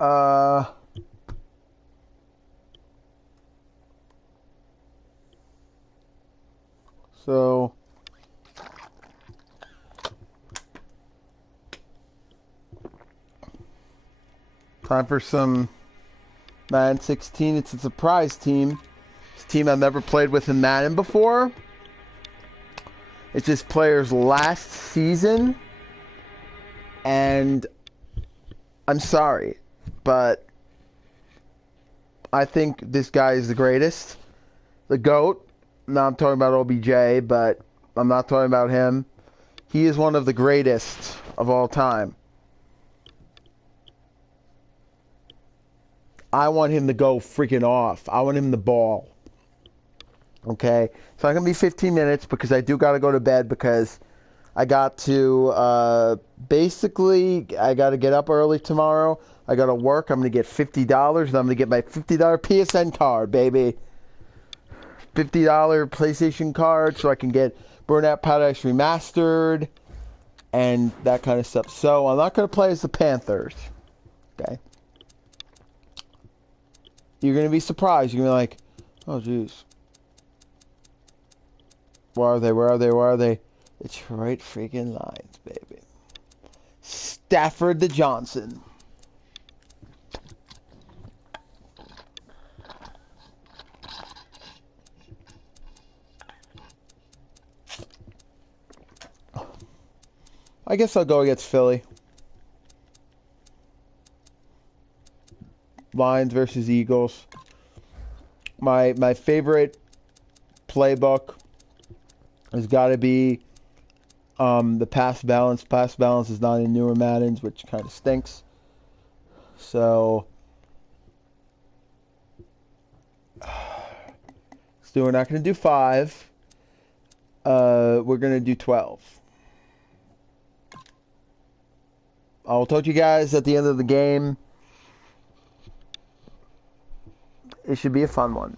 Uh, so time for some Madden 16. It's a surprise team. It's a team I've never played with in Madden before. It's this player's last season, and I'm sorry, but I think this guy is the greatest. The GOAT. Now I'm talking about OBJ, but I'm not talking about him. He is one of the greatest of all time. I want him to go freaking off. I want him to ball. Okay? It's not going to be 15 minutes because I do got to go to bed because I got to, basically, I got to get up early tomorrow. I got to work. I'm going to get $50 and I'm going to get my $50 PSN card, baby. $50 PlayStation card so I can get Burnout Paradise Remastered and that kind of stuff. So I'm not going to play as the Panthers. Okay? You're going to be surprised. You're going to be like, oh, jeez. Where are they? Where are they? Where are they? Detroit freaking Lions, baby. Stafford to Johnson. I guess I'll go against Philly. Lions versus Eagles. My favorite playbook has got to be the pass balance. Pass balance is not in newer Maddens, which kind of stinks. So, we're not going to do 5. We're going to do 12. I'll talk to you guys at the end of the game. It should be a fun one.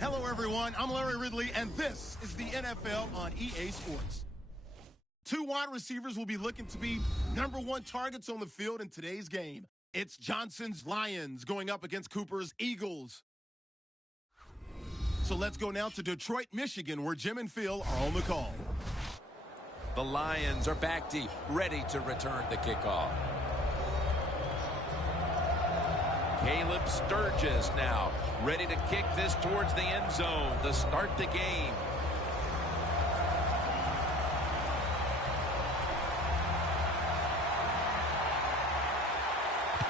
Hello, everyone. I'm Larry Ridley, and this is the NFL on EA Sports. 2 wide receivers will be looking to be #1 targets on the field in today's game. It's Johnson's Lions going up against Cooper's Eagles. So let's go now to Detroit, Michigan, where Jim and Phil are on the call. The Lions are back deep, ready to return the kickoff. Caleb Sturgis now, ready to kick this towards the end zone to start the game.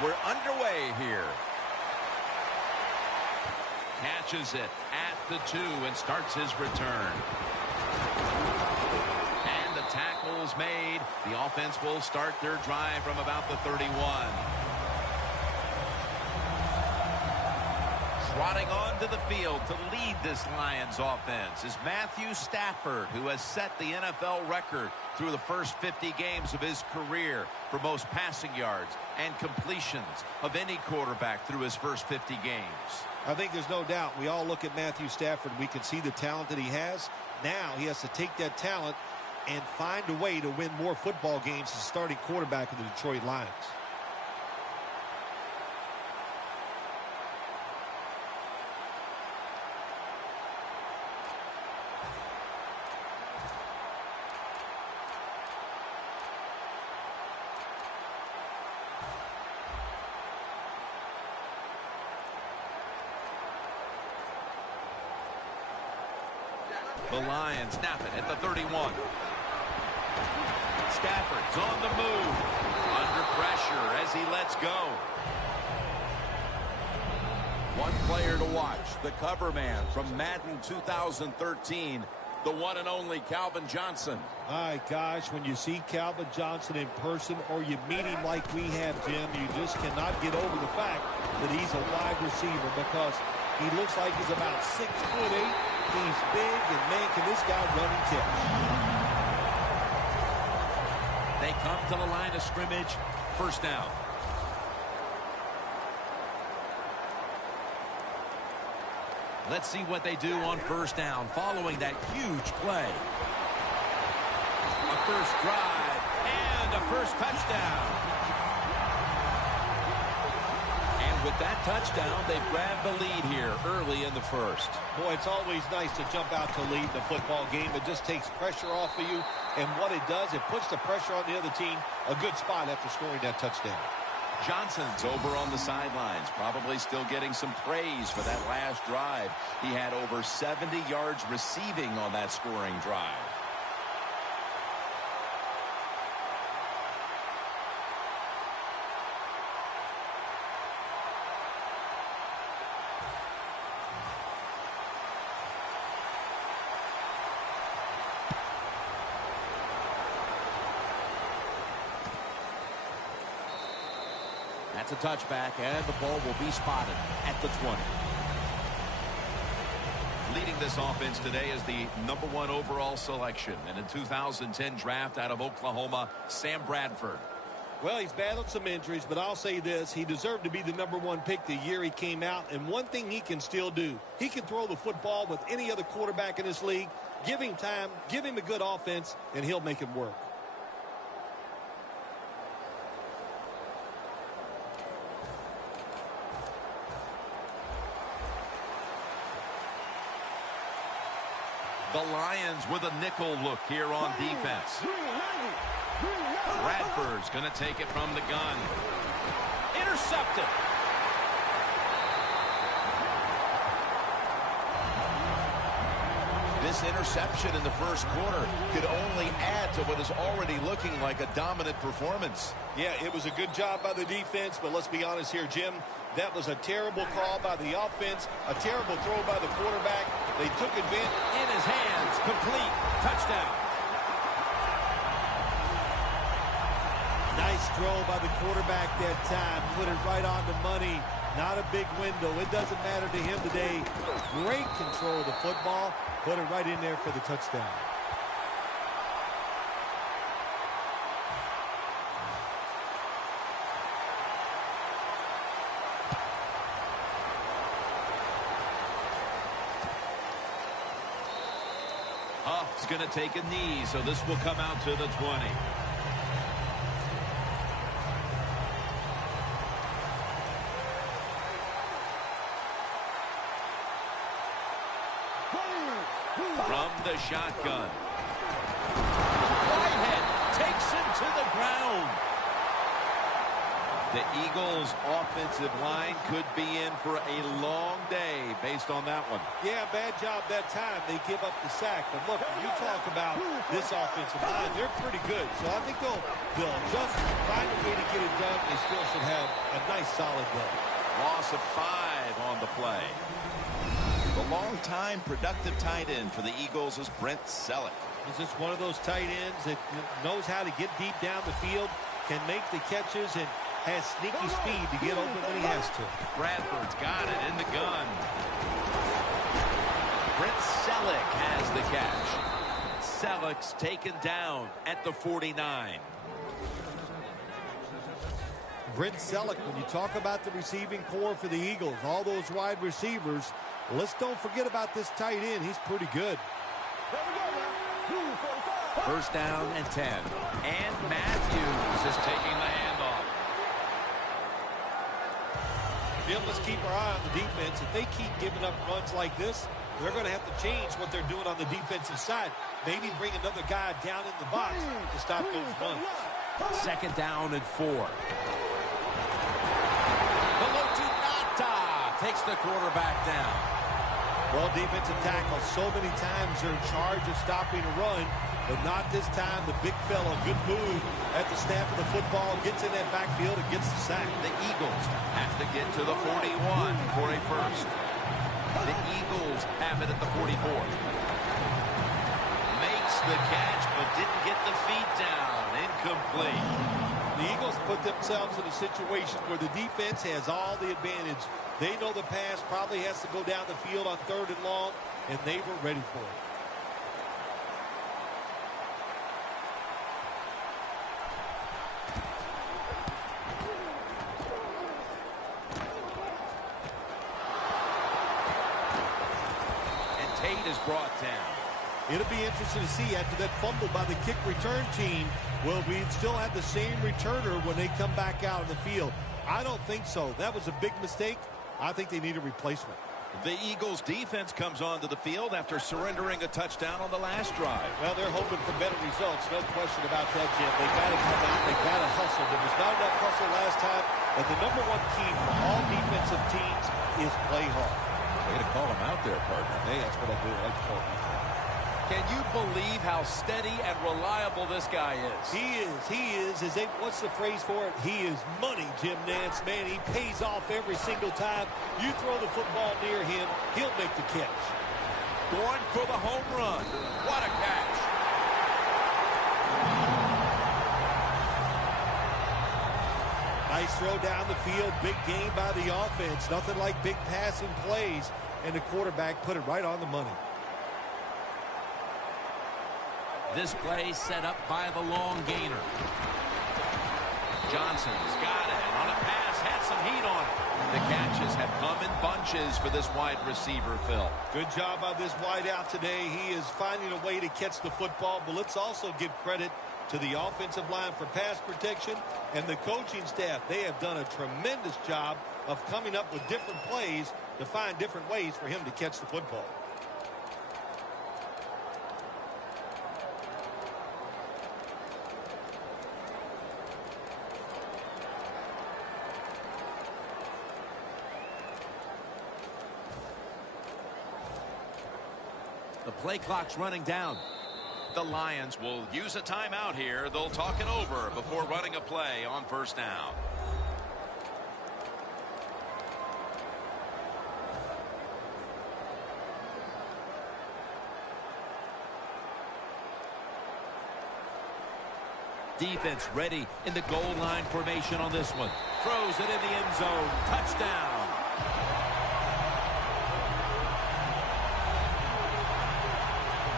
We're underway here. Catches it at the 2 and starts his return. And the tackle's made. The offense will start their drive from about the 31. Trotting onto the field to lead this Lions offense is Matthew Stafford, who has set the NFL record through the first 50 games of his career for most passing yards and completions of any quarterback through his first 50 games. I think there's no doubt. We all look at Matthew Stafford. We can see the talent that he has. Now he has to take that talent and find a way to win more football games as starting quarterback of the Detroit Lions. The Lions snap it at the 31. Stafford's on the move. Under pressure as he lets go. One player to watch, the cover man from Madden 2013, the one and only Calvin Johnson. My gosh, when you see Calvin Johnson in person or you meet him like we have, Jim, you just cannot get over the fact that he's a wide receiver because he looks like he's about 6'8". He's big, and man, can this guy run and catch. They come to the line of scrimmage, first down. Let's see what they do on first down following that huge play. A first drive and a first touchdown. And with that touchdown, they've grabbed the lead here early in the first. Boy, it's always nice to jump out to lead the football game. It just takes pressure off of you. And what it does, it puts the pressure on the other team. A good spot after scoring that touchdown. Johnson's over on the sidelines, probably still getting some praise for that last drive. He had over 70 yards receiving on that scoring drive. That's a touchback, and the ball will be spotted at the 20. Leading this offense today is the #1 overall selection in a 2010 draft out of Oklahoma, Sam Bradford. Well, he's battled some injuries, but I'll say this. He deserved to be the #1 pick the year he came out, and one thing he can still do, he can throw the football with any other quarterback in this league. Give him time, give him a good offense, and he'll make it work. The Lions with a nickel look here on defense. Bradford's going to take it from the gun. Intercepted. This interception in the first quarter could only add to what is already looking like a dominant performance. Yeah, it was a good job by the defense, but let's be honest here, Jim. That was a terrible call by the offense, a terrible throw by the quarterback. They took advantage. In his hands, complete, touchdown. Nice throw by the quarterback that time. Put it right on the money. Not a big window. It doesn't matter to him today. Great control of the football. Put it right in there for the touchdown. Huff's going to take a knee, so this will come out to the 20. From the shotgun. Whitehead takes him to the ground. The Eagles' offensive line could be in for a long day based on that one. Yeah, bad job that time. They give up the sack. But look, when you talk about this offensive line, they're pretty good. So I think they'll just find a way to get it done. They still should have a nice, solid day. Loss of 5 on the play. The long-time productive tight end for the Eagles is Brent Selleck. He's just one of those tight ends that knows how to get deep down the field, can make the catches, and has sneaky speed to get open when he has to. Bradford's got it in the gun. Brent Selleck has the catch. Selleck's taken down at the 49. Brent Selleck, when you talk about the receiving core for the Eagles, all those wide receivers, let's don't forget about this tight end. He's pretty good. First down and 10. And Matthews is taking the handoff. Jim, let's keep our eye on the defense. If they keep giving up runs like this, they're going to have to change what they're doing on the defensive side. Maybe bring another guy down in the box to stop those runs. Second down and 4. Takes the quarterback down. Well, defensive tackle, so many times they're in charge of stopping a run, but not this time. The big fella, good move at the snap of the football, gets in that backfield and gets the sack. The Eagles have to get to the 41 for a first. The Eagles have it at the 44. Makes the catch, but didn't get the feet down. Incomplete. The Eagles put themselves in a situation where the defense has all the advantage. They know the pass probably has to go down the field on 3rd and long, and they were ready for it. And Tate is brought down. It'll be interesting to see after that fumble by the kick return team, will we still have the same returner when they come back out in the field? I don't think so. That was a big mistake. I think they need a replacement. The Eagles defense comes onto the field after surrendering a touchdown on the last drive. Well, they're hoping for better results. No question about that, Jim. They got to come out. They got to hustle. There was not enough hustle last time. And the #1 key for all defensive teams is play hard. Way to call him out there, partner. Hey, that's what I do. I like to call him. Can you believe how steady and reliable this guy is? He is. He is. What's the phrase for it? He is money, Jim Nantz. Man, he pays off every single time. You throw the football near him, he'll make the catch. Going for the home run. What a catch. Nice throw down the field. Big game by the offense. Nothing like big passing plays. And the quarterback put it right on the money. This play set up by the long gainer. Johnson's got it. On a pass, had some heat on it. The catches have come in bunches for this wide receiver, Phil. Good job by this wideout today. He is finding a way to catch the football, but let's also give credit to the offensive line for pass protection and the coaching staff. They have done a tremendous job of coming up with different plays to find different ways for him to catch the football. The play clock's running down. The Lions will use a timeout here. They'll talk it over before running a play on first down. Defense ready in the goal line formation on this one. Throws it in the end zone. Touchdown.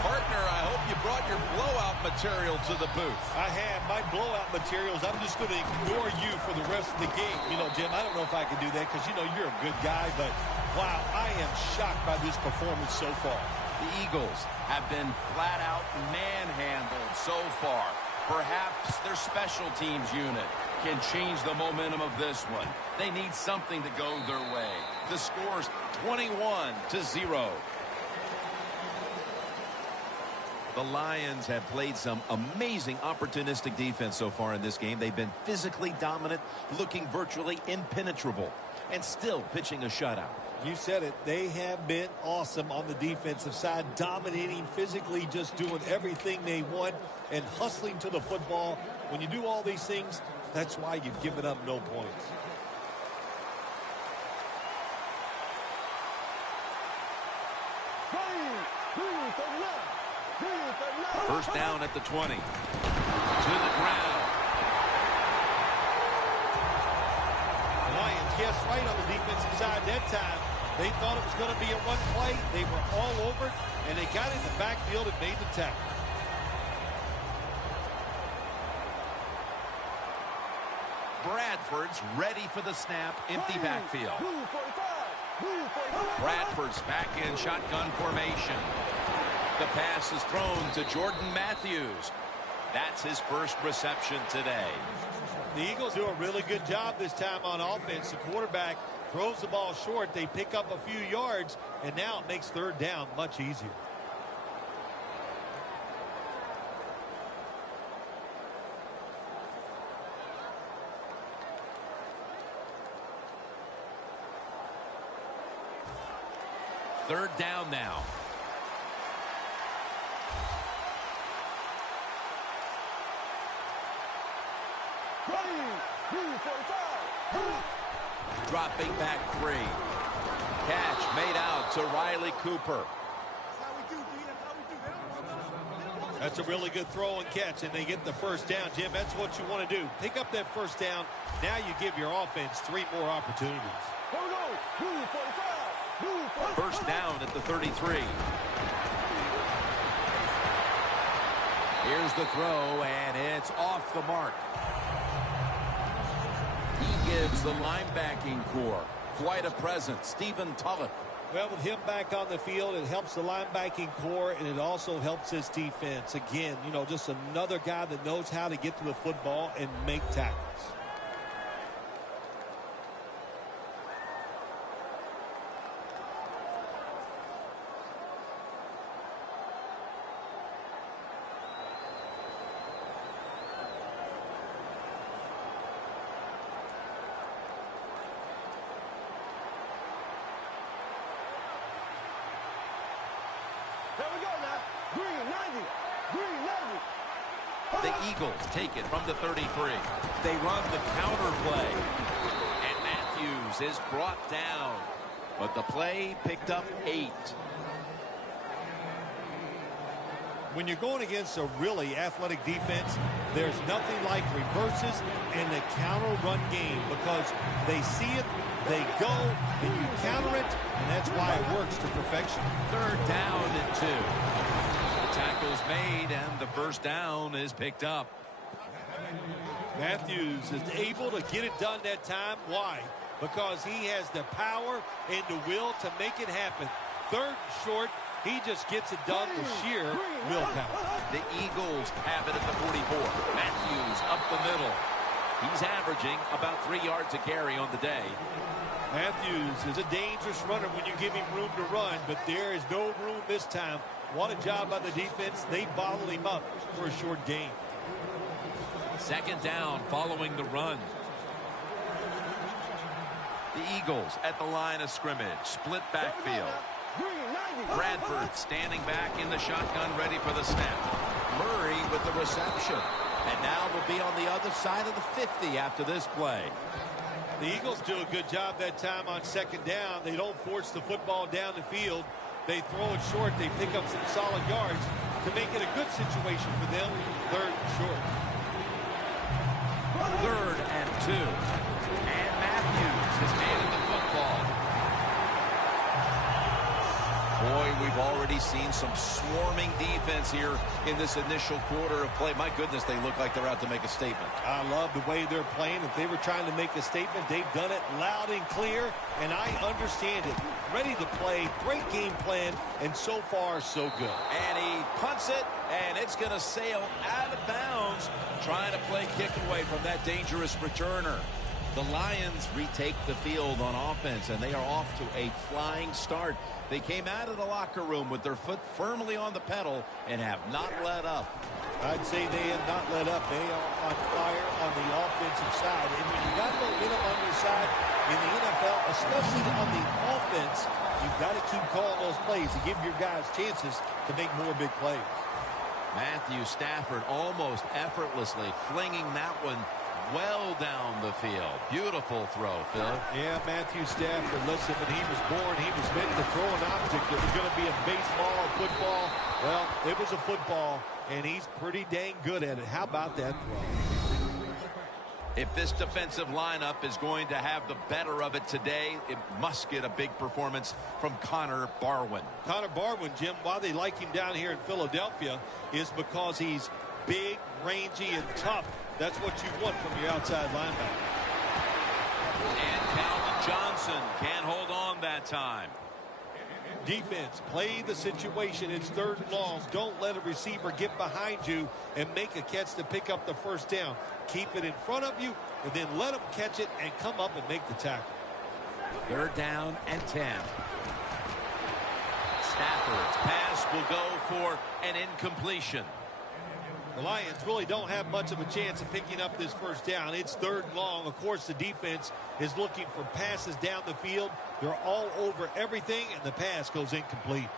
Partner, I hope you brought your blowout material to the booth. I have. My blowout materials, I'm just going to ignore you for the rest of the game. You know, Jim, I don't know if I can do that because, you know, you're a good guy. But, wow, I am shocked by this performance so far. The Eagles have been flat-out manhandled so far. Perhaps their special teams unit can change the momentum of this one. They need something to go their way. The score's 21-0. The Lions have played some amazing opportunistic defense so far in this game. They've been physically dominant, looking virtually impenetrable, and still pitching a shutout. You said it. They have been awesome on the defensive side, dominating physically, just doing everything they want and hustling to the football. When you do all these things, that's why you've given up no points. First down at the 20. To the ground. The Lions guessed right on the defensive side that time. They thought it was going to be a run play. They were all over it, and they got in the backfield and made the tackle. Bradford's ready for the snap. Empty backfield. Bradford's back in shotgun formation. The pass is thrown to Jordan Matthews. That's his first reception today. The Eagles do a really good job this time on offense. The quarterback throws the ball short. They pick up a few yards, and now it makes third down much easier. Third down down. Dropping back 3. Catch made out to Riley Cooper. That's a really good throw and catch, and they get the first down. Jim, that's what you want to do. Pick up that first down. Now you give your offense 3 more opportunities. First down at the 33. Here's the throw, and it's off the mark. He gives the linebacking core quite a presence. Stephen Tulloch. Well, with him back on the field, it helps the linebacking core, and it also helps his defense. Again, you know, just another guy that knows how to get to the football and make tackles. The Eagles take it from the 33. They run the counter play. And Matthews is brought down. But the play picked up 8. When you're going against a really athletic defense, there's nothing like reverses and the counter run game, because they see it, they go, and you counter it, and that's why it works to perfection. Third down and 2. The tackle's made, and the first down is picked up. Matthews is able to get it done that time. Why? Because he has the power and the will to make it happen. Third and short, he just gets it done with sheer willpower. The Eagles have it at the 44. Matthews up the middle. He's averaging about 3 yards a carry on the day. Matthews is a dangerous runner when you give him room to run, but there is no room this time. What a job by the defense. They bottled him up for a short gain. Second down following the run. The Eagles at the line of scrimmage. Split backfield. Bradford standing back in the shotgun, ready for the snap. Murray with the reception. And now they'll be on the other side of the 50 after this play. The Eagles do a good job that time on second down. They don't force the football down the field. They throw it short. They pick up some solid yards to make it a good situation for them. Third and short. Third and 2. And Matthews has handed the football. Boy, we've already seen some swarming defense here in this initial quarter of play. My goodness, they look like they're out to make a statement. I love the way they're playing. If they were trying to make a statement, they've done it loud and clear, and I understand it. Ready to play, great game plan, and so far, so good. And he punts it, and it's going to sail out of bounds, trying to play kick away from that dangerous returner. The Lions retake the field on offense, and they are off to a flying start. They came out of the locker room with their foot firmly on the pedal and have not let up. I'd say they have not let up. They are on fire on the offensive side. And when you got momentum on your side in the NFL, especially on the offense, you've got to keep calling those plays to give your guys chances to make more big plays. Matthew Stafford almost effortlessly flinging that one well down the field. Beautiful throw, Phil. Yeah, Matthew Stafford, listen, when he was born, he was meant to throw an object. It was going to be a baseball or football. Well, it was a football, and he's pretty dang good at it. How about that throw? If this defensive lineup is going to have the better of it today, it must get a big performance from Connor Barwin. Connor Barwin, Jim, why they like him down here in Philadelphia is because he's big, rangy, and tough. That's what you want from your outside linebacker. And Calvin Johnson can't hold on that time. Defense, play the situation. It's third and long. Don't let a receiver get behind you and make a catch to pick up the first down. Keep it in front of you, and then let them catch it and come up and make the tackle. Third down and 10. Stafford's pass will go for an incompletion. The Lions really don't have much of a chance of picking up this first down. It's third and long. Of course, the defense is looking for passes down the field. They're all over everything, and the pass goes incomplete.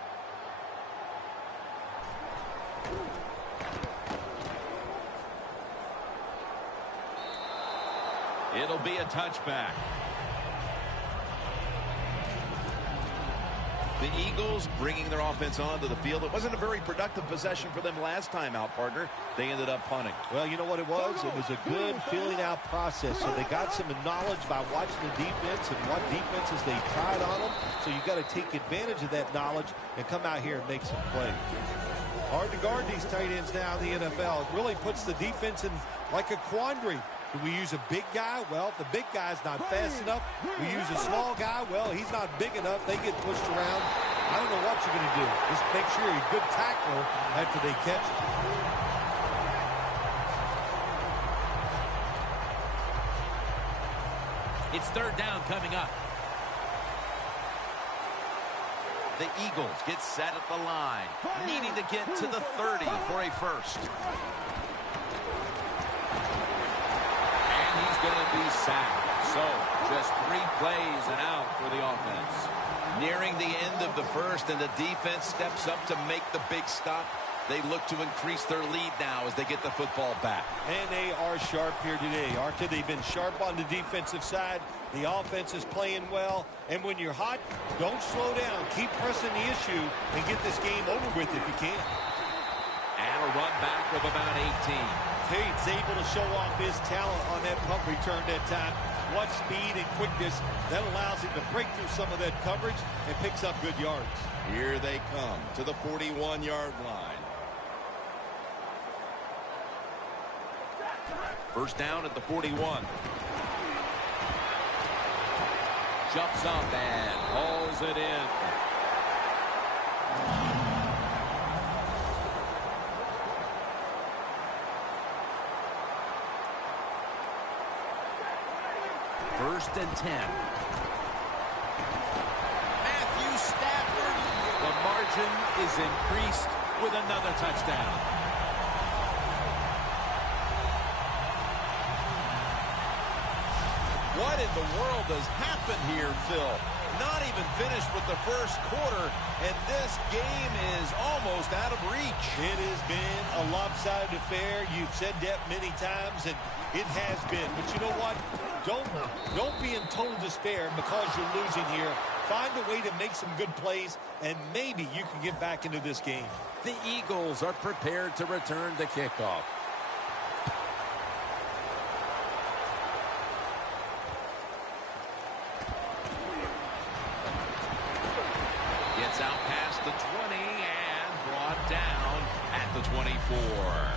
It'll be a touchback. The Eagles bringing their offense onto the field. It wasn't a very productive possession for them last time out, partner. They ended up punting. Well, you know what it was? It was a good filling out process. So they got some knowledge by watching the defense and what defenses they tried on them. So you got to take advantage of that knowledge and come out here and make some plays. Hard to guard these tight ends now in the NFL. It really puts the defense in like a quandary. Do we use a big guy? Well, if the big guy's not fast enough, we use a small guy. Well, he's not big enough. They get pushed around. I don't know what you're going to do. Just make sure you're a good tackler after they catch it. It's third down coming up. The Eagles get set at the line, needing to get to the 30 for a first. Going to be sacked. So just 3 plays and out for the offense. Nearing the end of the first, and the defense steps up to make the big stop. They look to increase their lead now as they get the football back. And they are sharp here today, aren't they? They've been sharp on the defensive side. The offense is playing well. And when you're hot, don't slow down. Keep pressing the issue and get this game over with if you can. And a run back of about 18. Tate's able to show off his talent on that punt return that time. What speed and quickness that allows him to break through some of that coverage and picks up good yards. Here they come to the 41-yard line. First down at the 41. Jumps up and hauls it in. First and 10. Matthew Stafford. The margin is increased with another touchdown. What in the world has happened here, Phil? Not even finished with the first quarter, and this game is almost out of reach. It has been a lopsided affair. You've said that many times, and it has been. But you know what? Don't be in total despair because you're losing here. Find a way to make some good plays, and maybe you can get back into this game. The Eagles are prepared to return the kickoff. Gets out past the 20 and brought down at the 24.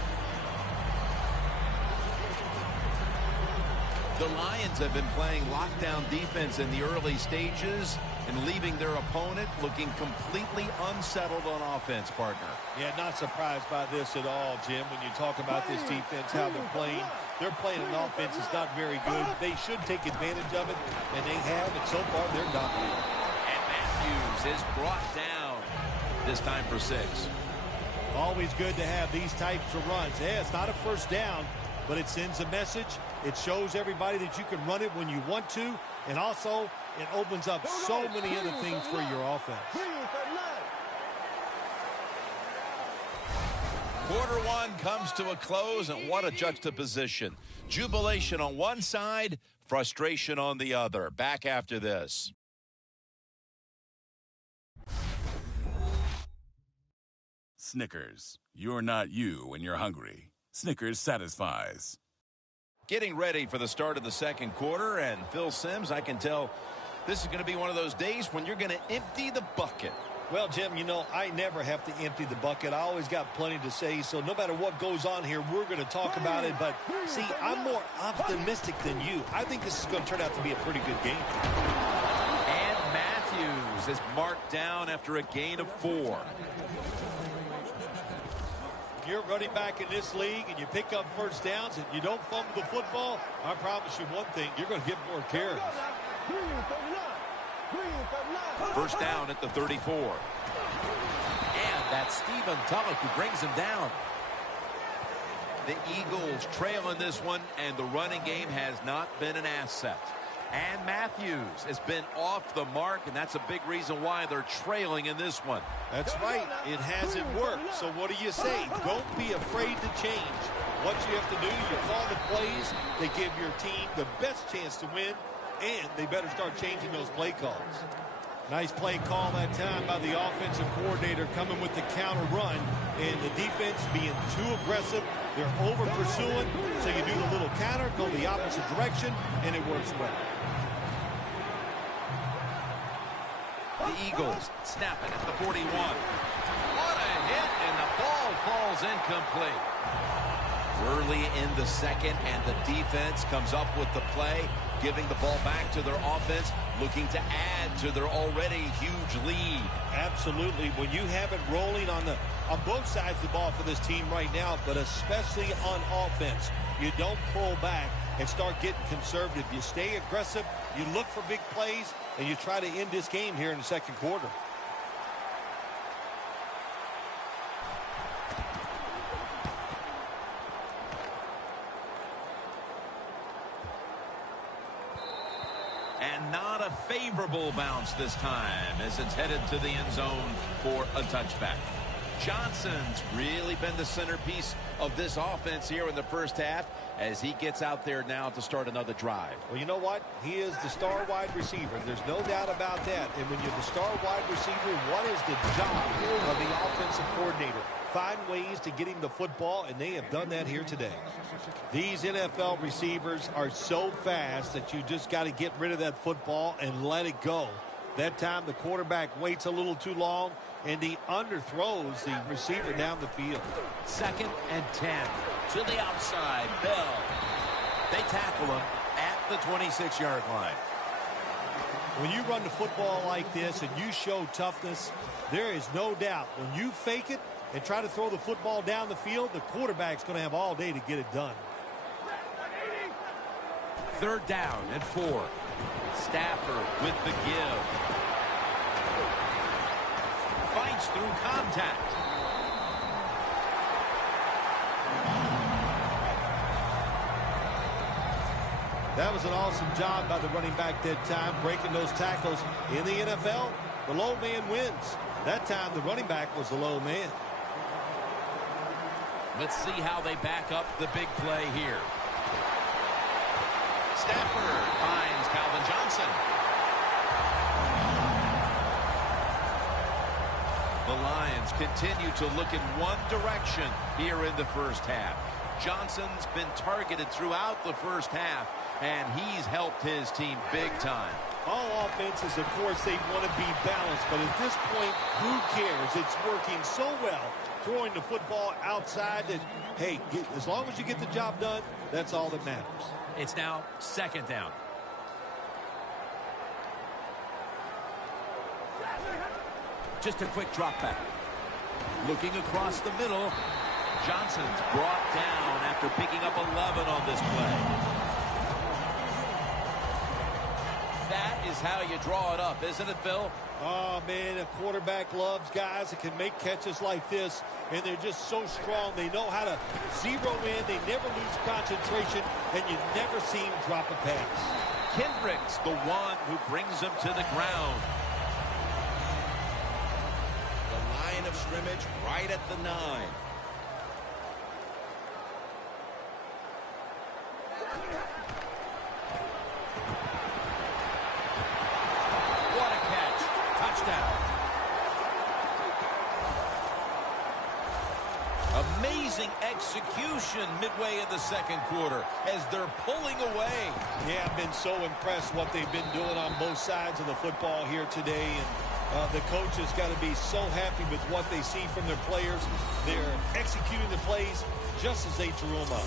The Lions have been playing lockdown defense in the early stages and leaving their opponent looking completely unsettled on offense, partner. Yeah, not surprised by this at all, Jim. When you talk about this defense, how they're playing an offense that's not very good. They should take advantage of it, and they have, and so far they're dominating. And Matthews is brought down, this time for 6. Always good to have these types of runs. Yeah, it's not a first down, but it sends a message. It shows everybody that you can run it when you want to, and also it opens up so many other things for your offense. Quarter 1 comes to a close, and what a juxtaposition. Jubilation on one side, frustration on the other. Back after this. Snickers, you're not you when you're hungry. Snickers satisfies. Getting ready for the start of the second quarter, and Phil Simms, I can tell this is going to be one of those days when you're going to empty the bucket. Well, Jim, you know, I never have to empty the bucket. I always got plenty to say, so no matter what goes on here, we're going to talk about it. But, see, I'm more optimistic than you. I think this is going to turn out to be a pretty good game. And Matthews is marked down after a gain of 4. You're running back in this league and you pick up first downs and you don't fumble the football, I promise you one thing, you're going to get more carries. First down at the 34. And that's Stephen Tulloch who brings him down. The Eagles trail in this one, and the running game has not been an asset. And Matthews has been off the mark, and that's a big reason why they're trailing in this one. That's right. It hasn't worked. So what do you say? Don't be afraid to change. What you have to do, you call the plays that give your team the best chance to win, and they better start changing those play calls. Nice play call that time by the offensive coordinator, coming with the counter run, and the defense being too aggressive. They're over-pursuing, so you do the little counter, go the opposite direction, and it works well. The Eagles snapping at the 41. What a hit, and the ball falls incomplete. Early in the second, and the defense comes up with the play, giving the ball back to their offense, looking to add to their already huge lead. Absolutely. When you have it rolling on both sides of the ball for this team right now, but especially on offense, you don't pull back and start getting conservative. You stay aggressive, you look for big plays, and you try to end this game here in the second quarter. And not a favorable bounce this time as it's headed to the end zone for a touchback. Johnson's really been the centerpiece of this offense here in the first half as he gets out there now to start another drive. Well, you know what? He is the star wide receiver. There's no doubt about that. And when you're the star wide receiver, what is the job of the offensive coordinator? Find ways to get him the football, and they have done that here today. These NFL receivers are so fast that you just got to get rid of that football and let it go. That time the quarterback waits a little too long, and he underthrows the receiver down the field. 2nd and 10 to the outside. Bell. They tackle him at the 26-yard line. When you run the football like this and you show toughness, there is no doubt when you fake it and try to throw the football down the field, the quarterback's going to have all day to get it done. 3rd down and 4. Stafford with the give. Fights through contact. That was an awesome job by the running back that time, breaking those tackles. In the NFL, the low man wins. That time, the running back was the low man. Let's see how they back up the big play here. Stafford finds Calvin Johnson. The Lions continue to look in one direction here in the first half. Johnson's been targeted throughout the first half, and he's helped his team big time. All offenses, of course, they want to be balanced, but at this point, who cares? It's working so well, throwing the football outside that, hey, as long as you get the job done, that's all that matters. It's now 2nd down. Just a quick drop back. Looking across the middle. Johnson's brought down after picking up 11 on this play. That is how you draw it up, isn't it, Phil? Oh, man, a quarterback loves guys that can make catches like this, and they're just so strong. They know how to zero in. They never lose concentration, and you never see him drop a pass. Kendrick's the one who brings him to the ground. The line of scrimmage right at the 9. What a catch. Touchdown. Amazing execution midway in the second quarter as they're pulling away. Yeah, I've been so impressed what they've been doing on both sides of the football here today. And the coach has got to be so happy with what they see from their players. They're executing the plays just as they drew them up.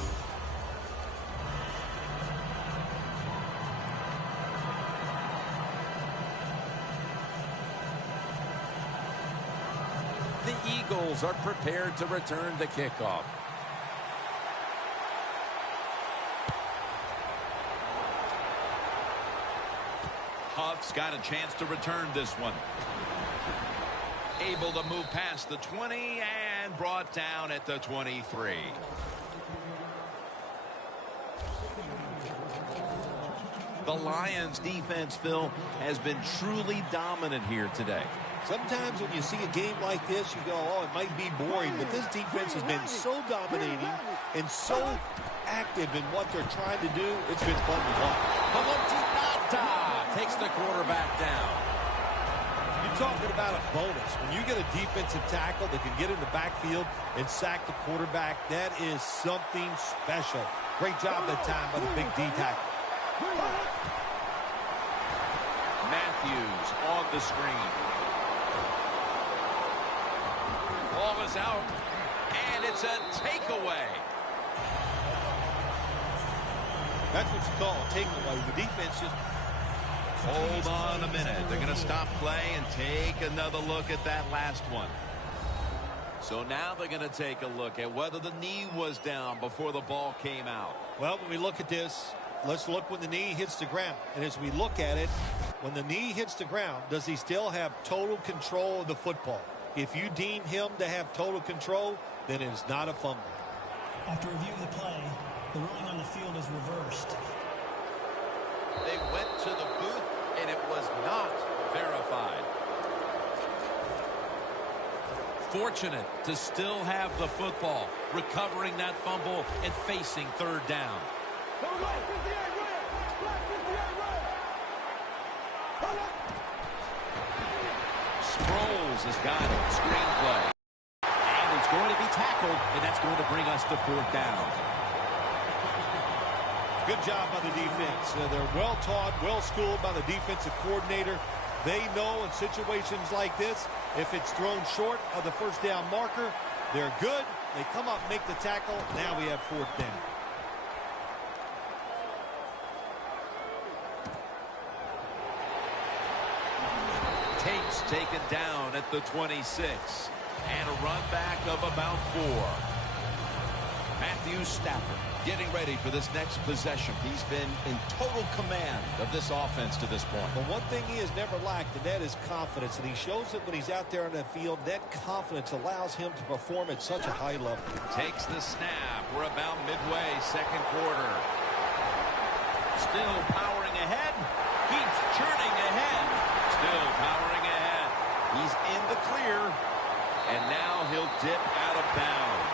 The Eagles are prepared to return the kickoff. Huff's got a chance to return this one. Able to move past the 20 and brought down at the 23. The Lions defense, Phil, has been truly dominant here today. Sometimes when you see a game like this, you go, oh, it might be boring. But this defense has been so dominating and so active in what they're trying to do. It's been fun to watch. Nata takes the quarterback down. You're talking about a bonus. When you get a defensive tackle that can get in the backfield and sack the quarterback, that is something special. Great job that time by the big D tackle. Matthews on the screen. Ball is out, and it's a takeaway. That's what you call a takeaway. The defense just... Hold on a minute. They're going to stop play and take another look at that last one. So now they're going to take a look at whether the knee was down before the ball came out. Well, when we look at this, let's look when the knee hits the ground. And as we look at it, when the knee hits the ground, does he still have total control of the football? If you deem him to have total control, then it is not a fumble. After review of the play, the ruling on the field is reversed. They went to the booth, and it was not verified. Fortunate to still have the football, recovering that fumble and facing third down. Sproles has got it. Screenplay. And he's going to be tackled, and that's going to bring us to fourth down. Good job by the defense. They're well-taught, well-schooled by the defensive coordinator. They know in situations like this, if it's thrown short of the first down marker, they're good. They come up, make the tackle. Now we have fourth down. Tate's taken down at the 26. And a run back of about 4. Matthew Stafford getting ready for this next possession. He's been in total command of this offense to this point. But one thing he has never lacked, and that is confidence. And he shows it when he's out there on the field. That confidence allows him to perform at such a high level. Takes the snap. We're about midway, second quarter. Still powering ahead. Keeps churning ahead. Still powering ahead. He's in the clear. And now he'll dip out of bounds.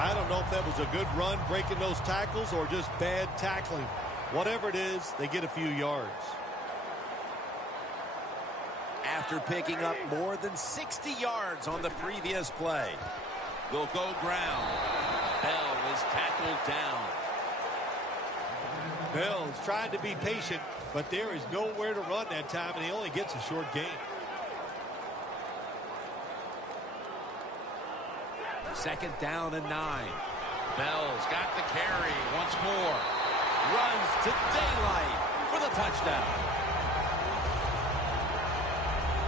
I don't know if that was a good run breaking those tackles or just bad tackling. Whatever it is, they get a few yards. After picking up more than 60 yards on the previous play. They'll go ground. Bell is tackled down. Bell's trying to be patient, but there is nowhere to run that time, and he only gets a short gain. Second down and 9. Bell's got the carry once more. Runs to daylight for the touchdown.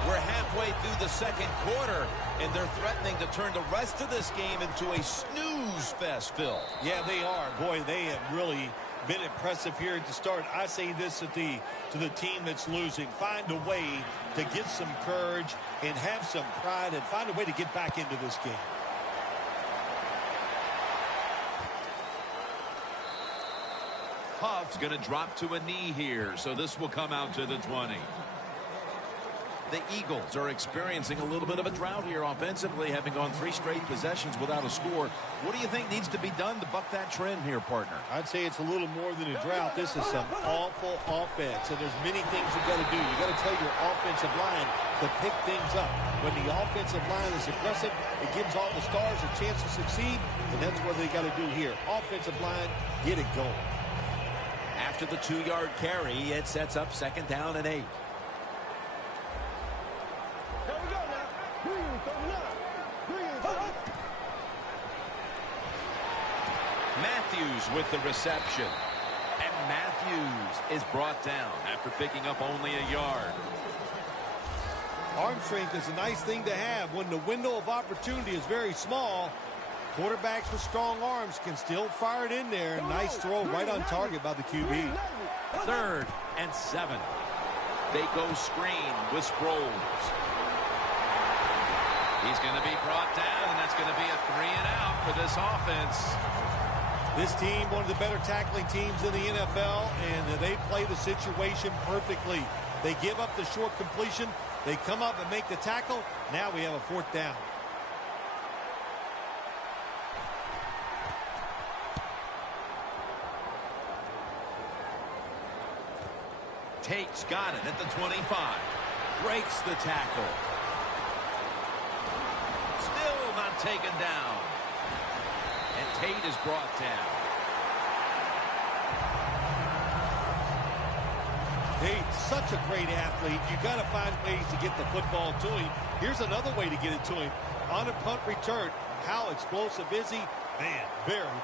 We're halfway through the second quarter, and they're threatening to turn the rest of this game into a snooze fest, Phil. Yeah, they are. Boy, they have really been impressive here at the start. I say this to the team that's losing. Find a way to get some courage and have some pride and find a way to get back into this game. Huff's going to drop to a knee here, so this will come out to the 20. The Eagles are experiencing a little bit of a drought here offensively, having gone 3 straight possessions without a score. What do you think needs to be done to buck that trend here, partner? I'd say it's a little more than a drought. This is some awful offense, and there's many things you've got to do. You've got to tell your offensive line to pick things up. When the offensive line is aggressive, it gives all the stars a chance to succeed, and that's what they got to do here. Offensive line, get it going. After the 2-yard carry, it sets up second down and 8. Matthews with the reception. And Matthews is brought down after picking up only a yard. Arm strength is a nice thing to have when the window of opportunity is very small. Quarterbacks with strong arms can still fire it in there. Nice throw right on target by the QB. 3rd and 7. They go screen with Sproles. He's going to be brought down, and that's going to be a 3 and out for this offense. This team, one of the better tackling teams in the NFL, and they play the situation perfectly. They give up the short completion. They come up and make the tackle. Now we have a 4th down. Tate's got it at the 25. Breaks the tackle. Still not taken down. And Tate is brought down. Tate's such a great athlete. You got to find ways to get the football to him. Here's another way to get it to him. On a punt return, how explosive is he? Man,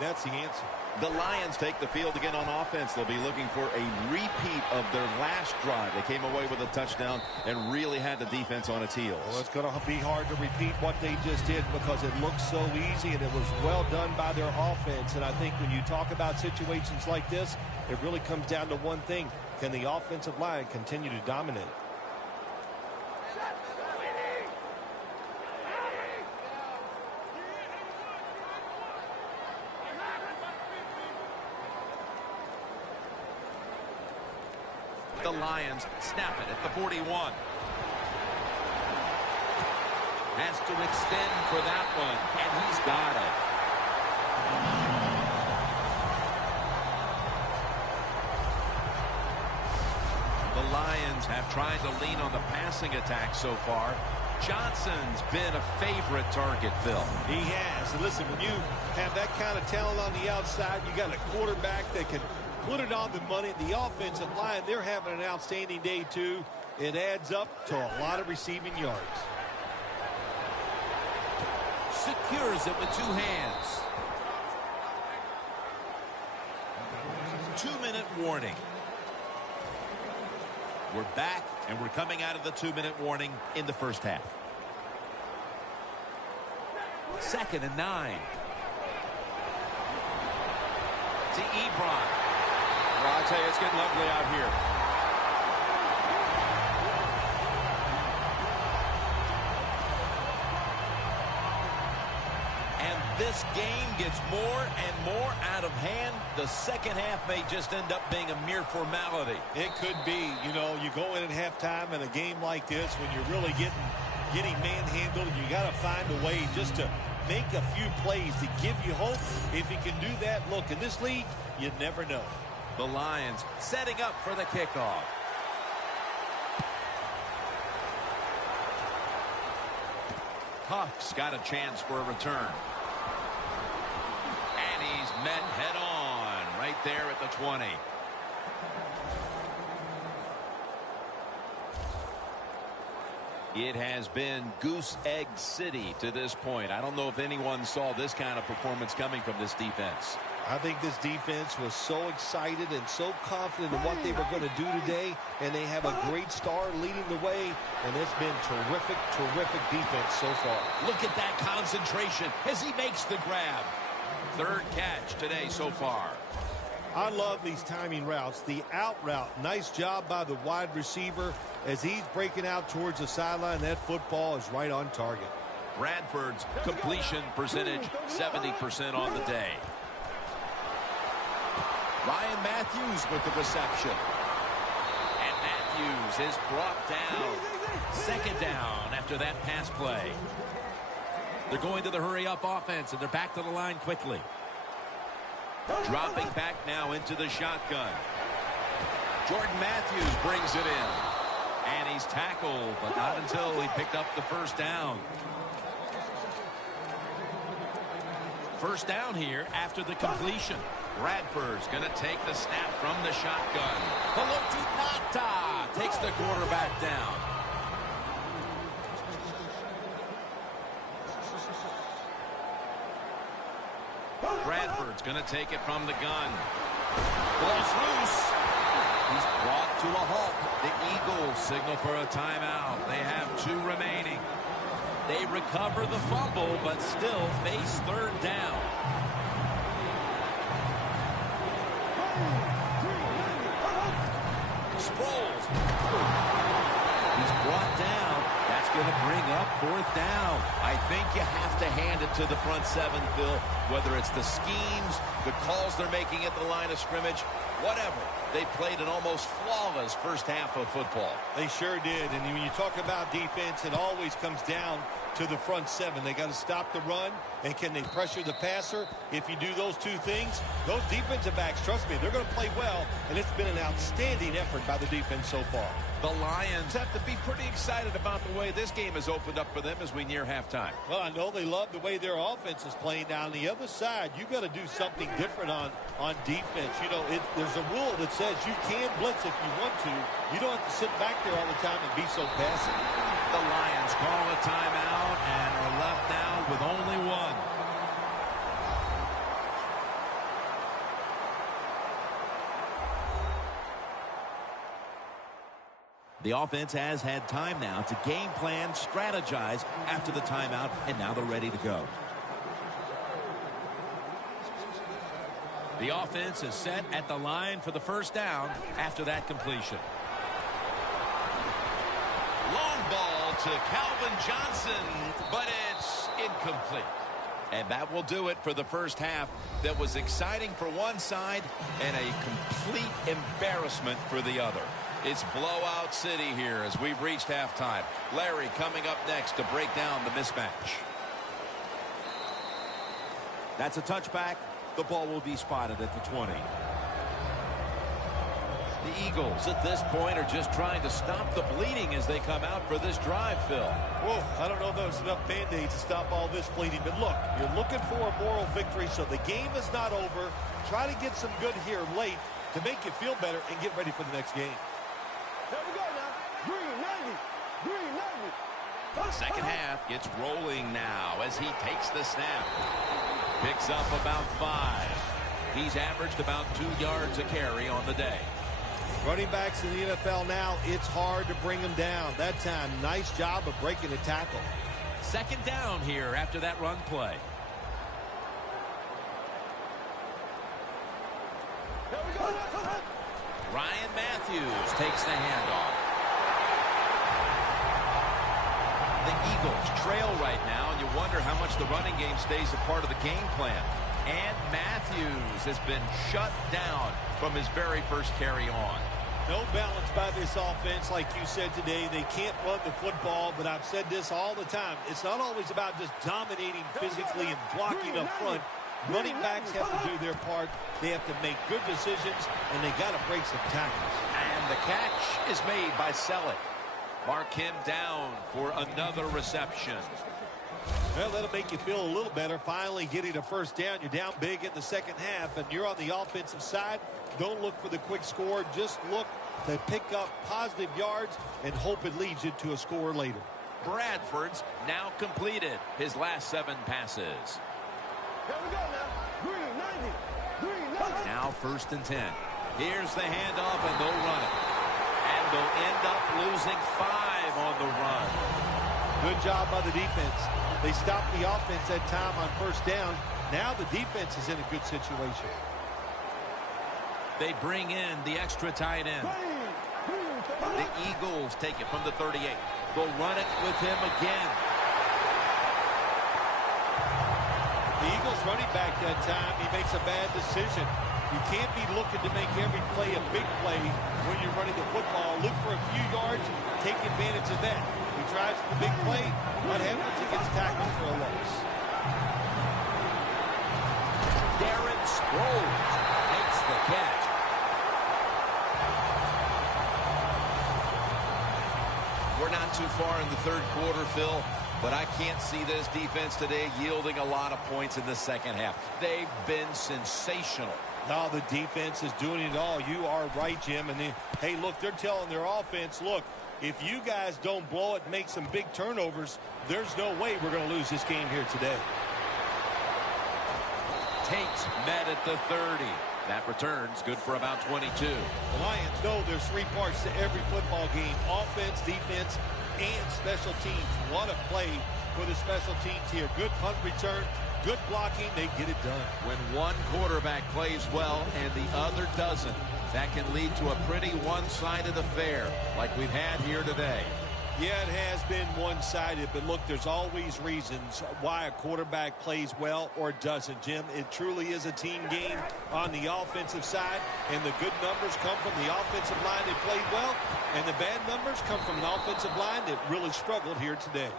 that's the answer. The Lions take the field again on offense. They'll be looking for a repeat of their last drive. They came away with a touchdown and really had the defense on its heels. Well, it's going to be hard to repeat what they just did because it looked so easy and it was well done by their offense. And I think when you talk about situations like this, it really comes down to one thing. Can the offensive line continue to dominate? The Lions snap it at the 41. Has to extend for that one, and he's got it. The Lions have tried to lean on the passing attack so far. Johnson's been a favorite target, Phil. He has. And listen, when you have that kind of talent on the outside, you got a quarterback that can put it on the money. The offensive line, they're having an outstanding day, too. It adds up to a lot of receiving yards. Secures it with 2 hands. 2-minute warning. We're back, and we're coming out of the 2-minute warning in the first half. 2nd and 9. To Ebron. Well, I tell you, it's getting lovely out here. And this game gets more and more out of hand. The second half may just end up being a mere formality. It could be. You know, you go in at halftime in a game like this when you're really getting manhandled, you got to find a way just to make a few plays to give you hope. If you can do that, look, in this league, you never know. The Lions setting up for the kickoff. Huff's got a chance for a return. And he's met head on right there at the 20. It has been Goose Egg City to this point. I don't know if anyone saw this kind of performance coming from this defense. I think this defense was so excited and so confident in what they were going to do today, and they have a great star leading the way, and it's been terrific, terrific defense so far. Look at that concentration as he makes the grab. 3rd catch today so far. I love these timing routes. The out route, nice job by the wide receiver as he's breaking out towards the sideline. That football is right on target. Bradford's completion percentage, 70% on the day. Ryan Matthews with the reception. And Matthews is brought down. 2nd down after that pass play. They're going to the hurry-up offense, and they're back to the line quickly. Dropping back now into the shotgun. Jordan Matthews brings it in. And he's tackled, but not until he picked up the 1st down. 1st down here after the completion. Bradford's going to take the snap from the shotgun. Haloti Ngata takes the quarterback down. Bradford's going to take it from the gun. Ball's loose. He's brought to a halt. The Eagles signal for a timeout. They have 2 remaining. They recover the fumble, but still face 3rd down. Sproles. He's brought down. That's going to bring up 4th down. I think you have to hand it to the front seven, Phil. Whether it's the schemes, the calls they're making at the line of scrimmage, whatever. They played an almost flawless first half of football. They sure did. And when you talk about defense, it always comes down to the front seven. They got to stop the run, and can they pressure the passer? If you do those two things, those defensive backs, trust me, they're going to play well, and it's been an outstanding effort by the defense so far. The Lions have to be pretty excited about the way this game has opened up for them as we near halftime. Well, I know they love the way their offense is playing. Now, on the other side, you got to do something different on defense. You know, there's a rule that says you can blitz if you want to. You don't have to sit back there all the time and be so passive. The Lions call a timeout and are left now with only one. The offense has had time now to game plan, strategize after the timeout, and now they're ready to go. The offense is set at the line for the first down after that completion. Long ball to Calvin Johnson, but it's incomplete. And that will do it for the first half. That was exciting for one side and a complete embarrassment for the other. It's blowout city here as we've reached halftime. Larry coming up next to break down the mismatch. That's a touchback. The ball will be spotted at the 20. The Eagles at this point are just trying to stop the bleeding as they come out for this drive, Phil. Whoa, I don't know if there's enough Band-Aids to stop all this bleeding. But look, you're looking for a moral victory, so the game is not over. Try to get some good here late to make you feel better and get ready for the next game. There we go now. Green 90. Green 90. The second half gets rolling now as he takes the snap. Picks up about 5. He's averaged about 2 yards a carry on the day. Running backs in the NFL now, it's hard to bring them down. That time, nice job of breaking the tackle. Second down here after that run play. There we go. Ryan Matthews takes the handoff. The Eagles trail right now, and you wonder how much the running game stays a part of the game plan. And Matthews has been shut down from his very first carry on. No balance by this offense, like you said today. They can't run the football, but I've said this all the time. It's not always about just dominating physically and blocking up front. Running backs have to do their part. They have to make good decisions, and they got to break some tackles. And the catch is made by Selleck. Mark him down for another reception. Well, that'll make you feel a little better. Finally getting a first down. You're down big in the second half, and you're on the offensive side. Don't look for the quick score. Just look to pick up positive yards and hope it leads you to a score later. Bradford's now completed his last 7 passes. There we go now. Green 90. Green 90. Now 1st and 10. Here's the handoff, and they'll run it. And they'll end up losing 5 on the run. Good job by the defense. They stopped the offense that time on first down. Now the defense is in a good situation. They bring in the extra tight end. The Eagles take it from the 38. They'll run it with him again. The Eagles running back that time, he makes a bad decision. You can't be looking to make every play a big play when you're running the football. Look for a few yards, take advantage of that. He tries for the big play. What happens? He gets tackled for a loss. Darren Sproles makes the catch. We're not too far in the third quarter, Phil, but I can't see this defense today yielding a lot of points in the second half. They've been sensational. No, the defense is doing it all. You are right, Jim. And hey, look, they're telling their offense, look, if you guys don't blow it, make some big turnovers, there's no way we're going to lose this game here today. Takes met at the 30. That returns good for about 22. The Lions know there's 3 parts to every football game: offense, defense, and special teams. What a play for the special teams here. Good punt return, good blocking. They get it done. When one quarterback plays well and the other doesn't, that can lead to a pretty one-sided affair like we've had here today. Yeah, it has been one-sided, but look, there's always reasons why a quarterback plays well or doesn't, Jim. It truly is a team game on the offensive side, and the good numbers come from the offensive line that played well, and the bad numbers come from an offensive line that really struggled here today.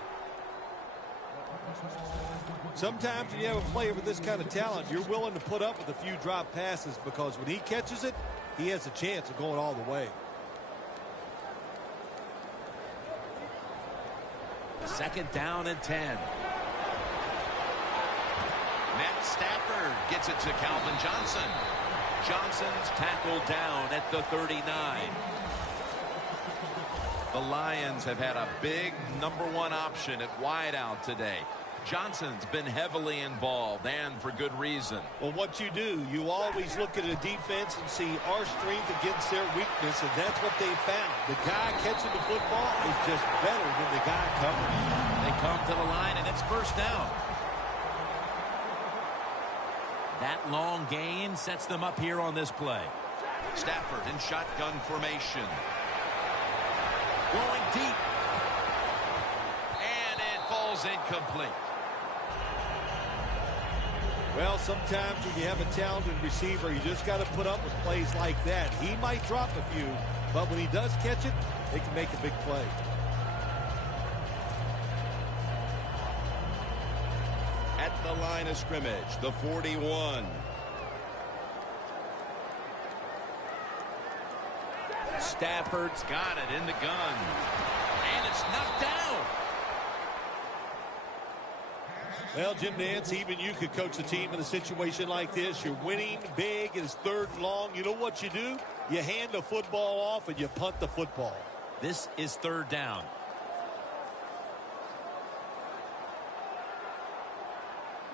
Sometimes when you have a player with this kind of talent, you're willing to put up with a few drop passes because when he catches it, he has a chance of going all the way. Second down and 10. Matt Stafford gets it to Calvin Johnson. Johnson's tackled down at the 39. The Lions have had a big #1 option at wideout today. Johnson's been heavily involved, and for good reason. Well, what you do, you always look at a defense and see our strength against their weakness, and that's what they found. The guy catching the football is just better than the guy covering. They come to the line, and it's first down. That long gain sets them up here on this play. Stafford in shotgun formation. Going deep. And it falls incomplete. Well, sometimes when you have a talented receiver, you just got to put up with plays like that. He might drop a few, but when he does catch it, they can make a big play. At the line of scrimmage, the 41. Stafford's got it in the gun. And it's knocked down. Well, Jim Nance, even you could coach a team in a situation like this. You're winning big. It is 3rd and long. You know what you do? You hand the football off and you punt the football. This is 3rd down.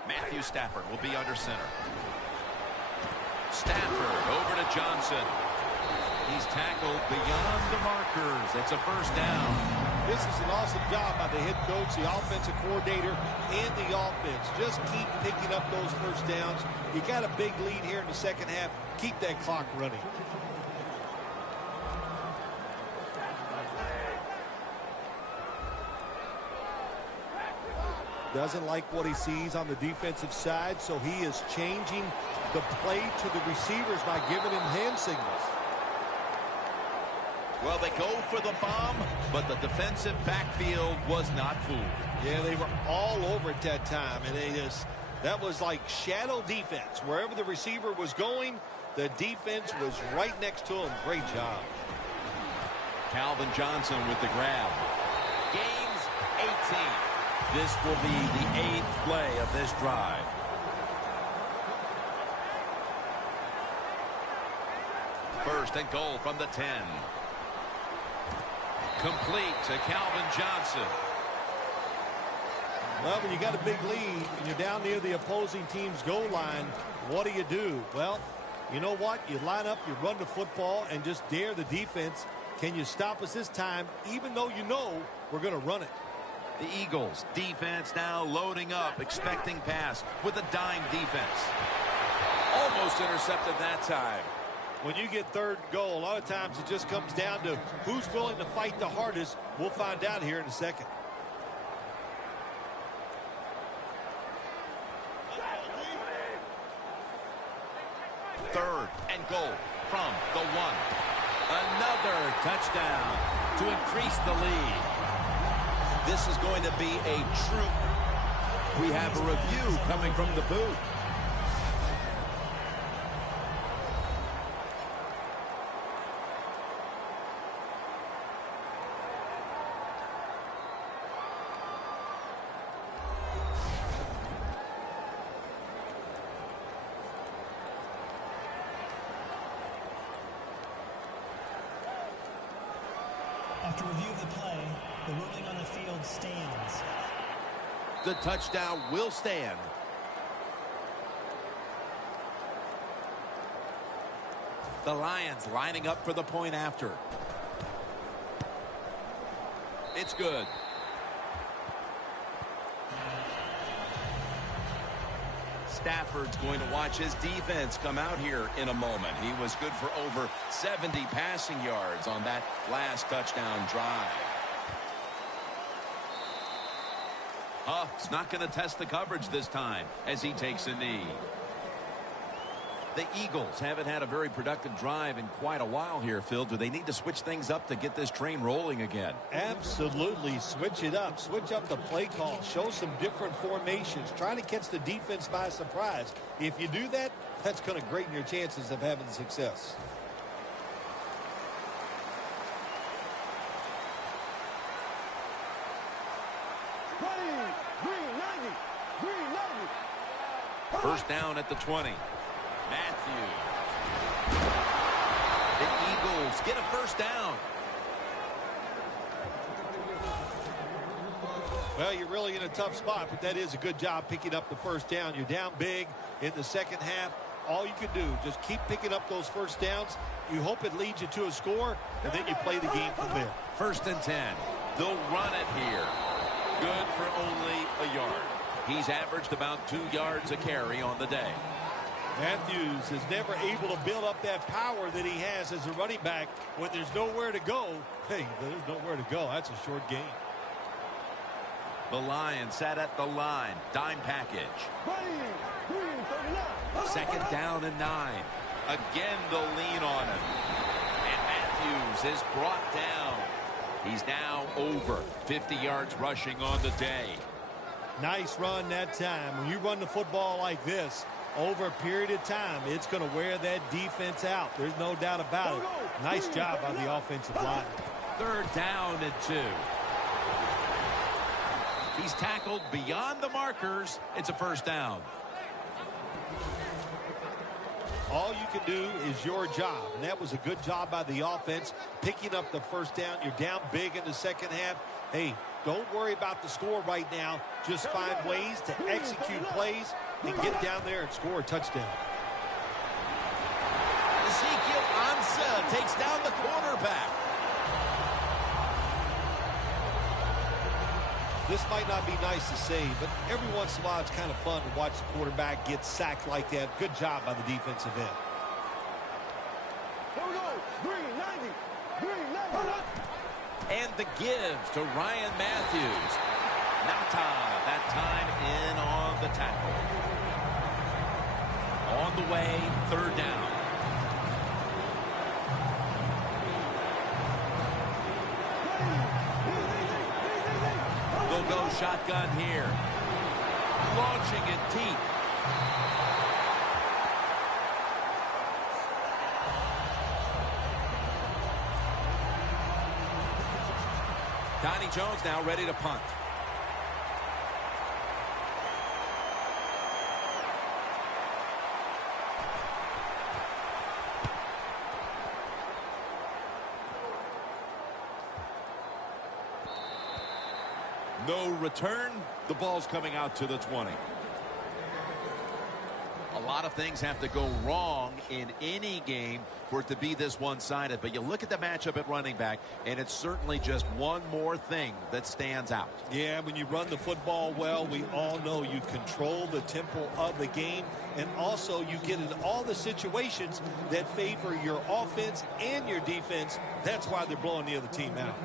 Matthew Stafford will be under center. Stafford over to Johnson. He's tackled beyond the markers. It's a first down. This is an awesome job by the head coach, the offensive coordinator, and the offense. Just keep picking up those first downs. You got a big lead here in the second half. Keep that clock running. Doesn't like what he sees on the defensive side, so he is changing the play to the receivers by giving him hand signals. Well, they go for the bomb, but the defensive backfield was not fooled. Yeah, they were all over at that time, and that was like shadow defense. Wherever the receiver was going, the defense was right next to him. Great job. Calvin Johnson with the grab. Gains 18. This will be the 8th play of this drive. First and goal from the 10. Complete to Calvin Johnson. Well, when you got a big lead and you're down near the opposing team's goal line, what do? Well, you know what? You line up, you run the football, and just dare the defense. Can you stop us this time, even though you know we're going to run it? The Eagles defense now loading up, expecting pass with a dime defense. Almost intercepted that time. When you get 3rd and goal, a lot of times it just comes down to who's willing to fight the hardest. We'll find out here in a second. Third and goal from the 1. Another touchdown to increase the lead. This is going to be a true. We have a review coming from the booth. After review of the play, the ruling on the field stands. The touchdown will stand. The Lions lining up for the point after. It's good. Stafford's going to watch his defense come out here in a moment. He was good for over 70 passing yards on that last touchdown drive. Huff's not going to test the coverage this time as he takes a knee. The Eagles haven't had a very productive drive in quite a while here, Phil. Do they need to switch things up to get this train rolling again? Absolutely. Switch it up. Switch up the play call. Show some different formations. Try to catch the defense by surprise. If you do that, that's going to greaten your chances of having success. First down at the 20. Matthews. The Eagles get a first down. Well, you're really in a tough spot, but that is a good job picking up the first down. You're down big in the second half. All you can do, just keep picking up those first downs. You hope it leads you to a score, and then you play the game from there. First and 10. They'll run it here. Good for only a yard. He's averaged about 2 yards a carry on the day. Matthews is never able to build up that power that he has as a running back when there's nowhere to go. Hey, there's nowhere to go. That's a short game. The Lions sat at the line. Dime package. Second down and 9. Again, they'll lean on him. And Matthews is brought down. He's now over 50 yards rushing on the day. Nice run that time. When you run the football like this, over a period of time, it's going to wear that defense out. There's no doubt about it. Nice job by the offensive line. Third down and 2. He's tackled beyond the markers. It's a first down. All you can do is your job, and that was a good job by the offense, picking up the first down. You're down big in the second half. Hey, don't worry about the score right now. Just find ways to execute plays and get down there and score a touchdown. Ezekiel Ansah takes down the quarterback. This might not be nice to say, but every once in a while it's kind of fun to watch the quarterback get sacked like that. Good job by the defensive end. Here we go. Green 90. Green 90. And the give to Ryan Matthews. Nata, that time in on the tackle. On the way, third down. They'll go shotgun here. Launching it deep. Donnie Jones now ready to punt. No return. The ball's coming out to the 20. A lot of things have to go wrong in any game for it to be this one-sided. But you look at the matchup at running back, and it's certainly just one more thing that stands out. Yeah, when you run the football well, we all know you control the tempo of the game, and also you get in all the situations that favor your offense and your defense. That's why they're blowing the other team out.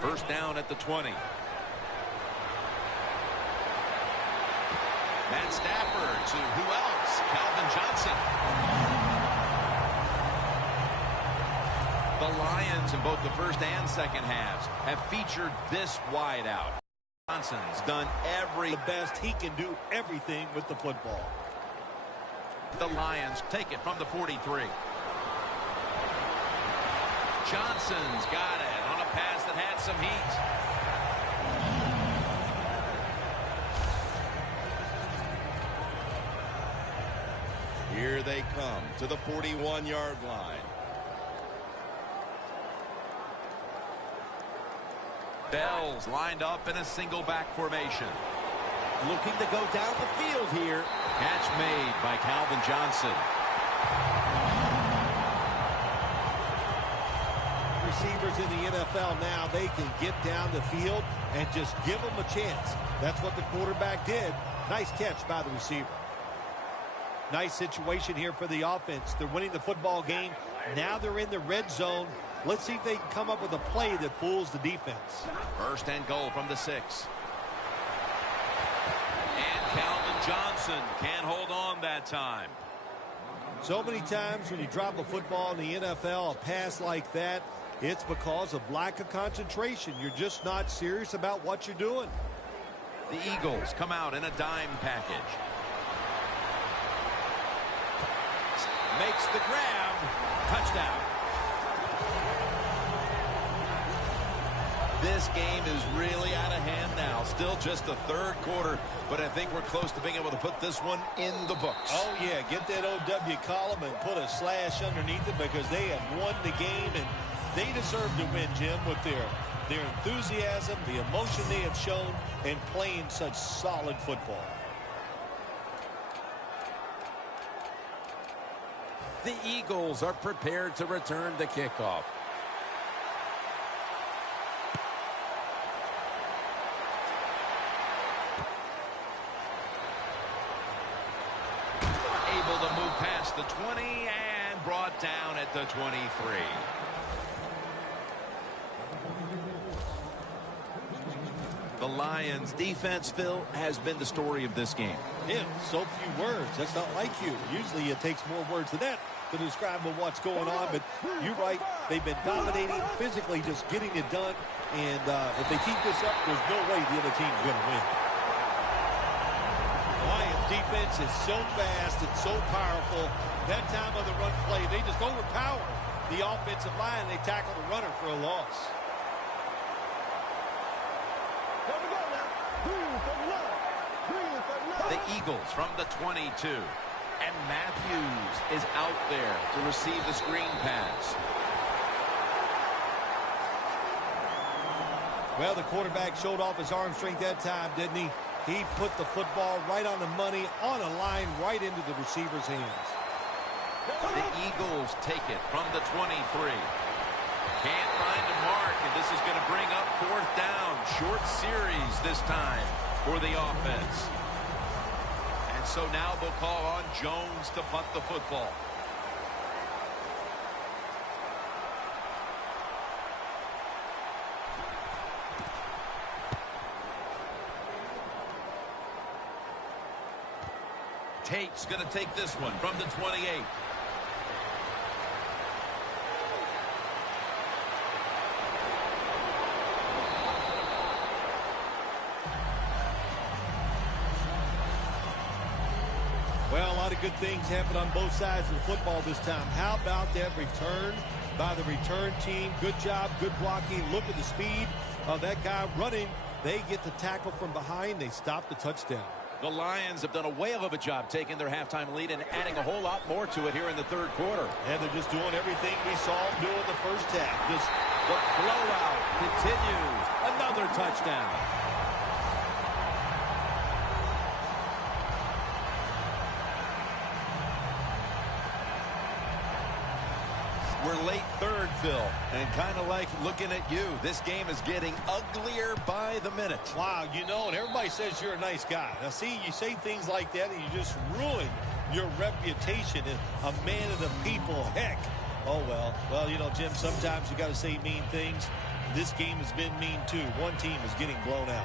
First down at the 20. Matt Stafford to who else? Calvin Johnson. The Lions in both the first and second halves have featured this wide out. Johnson's done the best. He can do everything with the football. The Lions take it from the 43. Johnson's got it on a pass that had some heat. Here they come to the 41-yard line. Bell's lined up in a single back formation. Looking to go down the field here. Catch made by Calvin Johnson. Receivers in the NFL now, they can get down the field and just give them a chance. That's what the quarterback did. Nice catch by the receiver. Nice situation here for the offense. They're winning the football game. Now they're in the red zone. Let's see if they can come up with a play that fools the defense. First and goal from the 6. Johnson can't hold on that time. So many times when you drop a football in the NFL, a pass like that, it's because of lack of concentration. You're just not serious about what you're doing. The Eagles come out in a dime package. Makes the grab. Touchdown. This game is really out of hand now. Still just the third quarter, but I think we're close to being able to put this one in the books. Oh, yeah. Get that OW column and put a slash underneath it because they have won the game, and they deserve to win, Jim, with their enthusiasm, the emotion they have shown, and playing such solid football. The Eagles are prepared to return the kickoff. Able to move past the 20 and brought down at the 23. The Lions defense, Phil, has been the story of this game. Yeah, so few words. That's not like you. Usually it takes more words than that to describe what's going on, but you're right. They've been dominating, physically just getting it done, and if they keep this up, there's no way the other team's going to win. Lions defense is so fast and so powerful. That time of the run play, they just overpower the offensive line. They tackle the runner for a loss. The Eagles from the 22. And Matthews is out there to receive the screen pass. Well, the quarterback showed off his arm strength that time, didn't he? He put the football right on the money, on a line, right into the receiver's hands. The Eagles take it from the 23. Can't find a mark, and this is going to bring up fourth down. Short series this time for the offense. And so now they'll call on Jones to punt the football. Tate's going to take this one from the 28. Well, a lot of good things happen on both sides of the football this time. How about that return by the return team? Good job, good blocking. Look at the speed of that guy running. They get the tackle from behind. They stop the touchdown. The Lions have done a whale of a job taking their halftime lead and adding a whole lot more to it here in the third quarter. And they're just doing everything we saw them do in the first half. Just the blowout continues. Another touchdown. We're late third, Phil, and kind of like looking at you. This game is getting uglier by the minute. Wow, you know, and everybody says you're a nice guy. Now, see, you say things like that, and you just ruin your reputation as a man of the people. Heck. Oh, well, you know, Jim, sometimes you got to say mean things. This game has been mean, too. One team is getting blown out.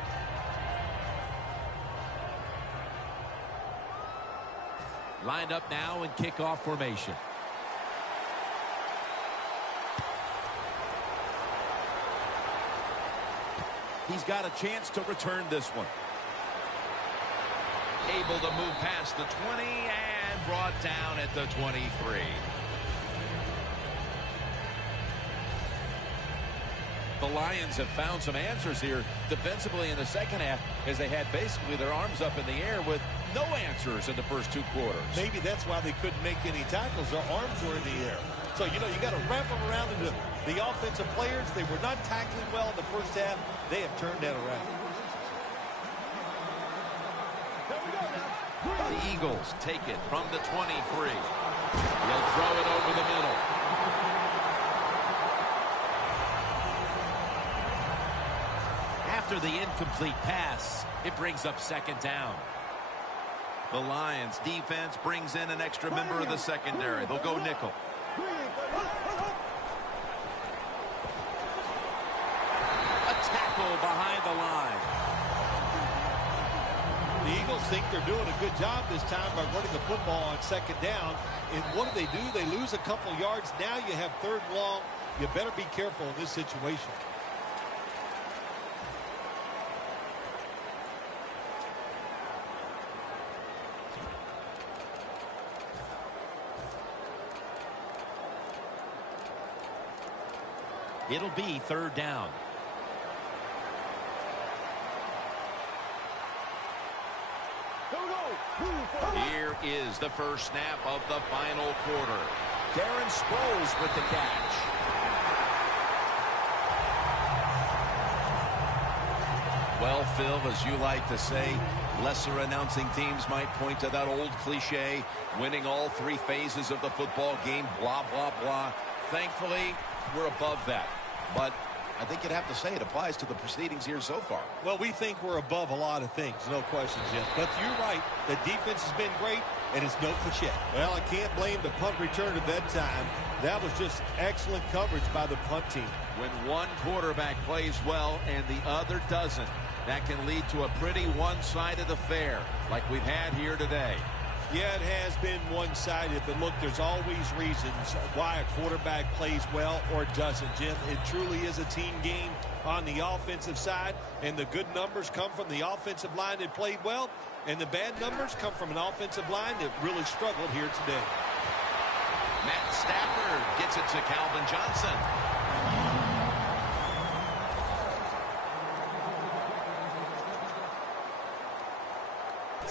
Lined up now in kickoff formation. He's got a chance to return this one. Able to move past the 20 and brought down at the 23. The Lions have found some answers here defensively in the second half as they had basically their arms up in the air with no answers in the first two quarters. Maybe that's why they couldn't make any tackles. Their arms were in the air. So, you know, you got to wrap them around into the offensive players. They were not tackling well in the first half. They have turned that around. The Eagles take it from the 23. He'll throw it over the middle. After the incomplete pass, it brings up second down. The Lions defense brings in an extra member of the secondary. They'll go nickel. A tackle behind the line. The Eagles think they're doing a good job this time by running the football on second down. And what do? They lose a couple yards. Now you have third and long. You better be careful in this situation. It'll be third down. Here is the first snap of the final quarter. Darren Sproles with the catch. Well, Phil, as you like to say, lesser announcing teams might point to that old cliche, winning all three phases of the football game, blah, blah, blah. Thankfully, we're above that. But I think you'd have to say it applies to the proceedings here so far. Well, we think we're above a lot of things, no question, Jim. But you're right. The defense has been great, and it's no cliche. Well, I can't blame the punt return at that time. That was just excellent coverage by the punt team. When one quarterback plays well and the other doesn't, that can lead to a pretty one-sided affair like we've had here today. Yeah, it has been one-sided, but look, there's always reasons why a quarterback plays well or doesn't, Jim. It truly is a team game on the offensive side, and the good numbers come from the offensive line that played well, and the bad numbers come from an offensive line that really struggled here today. Matt Stafford gets it to Calvin Johnson.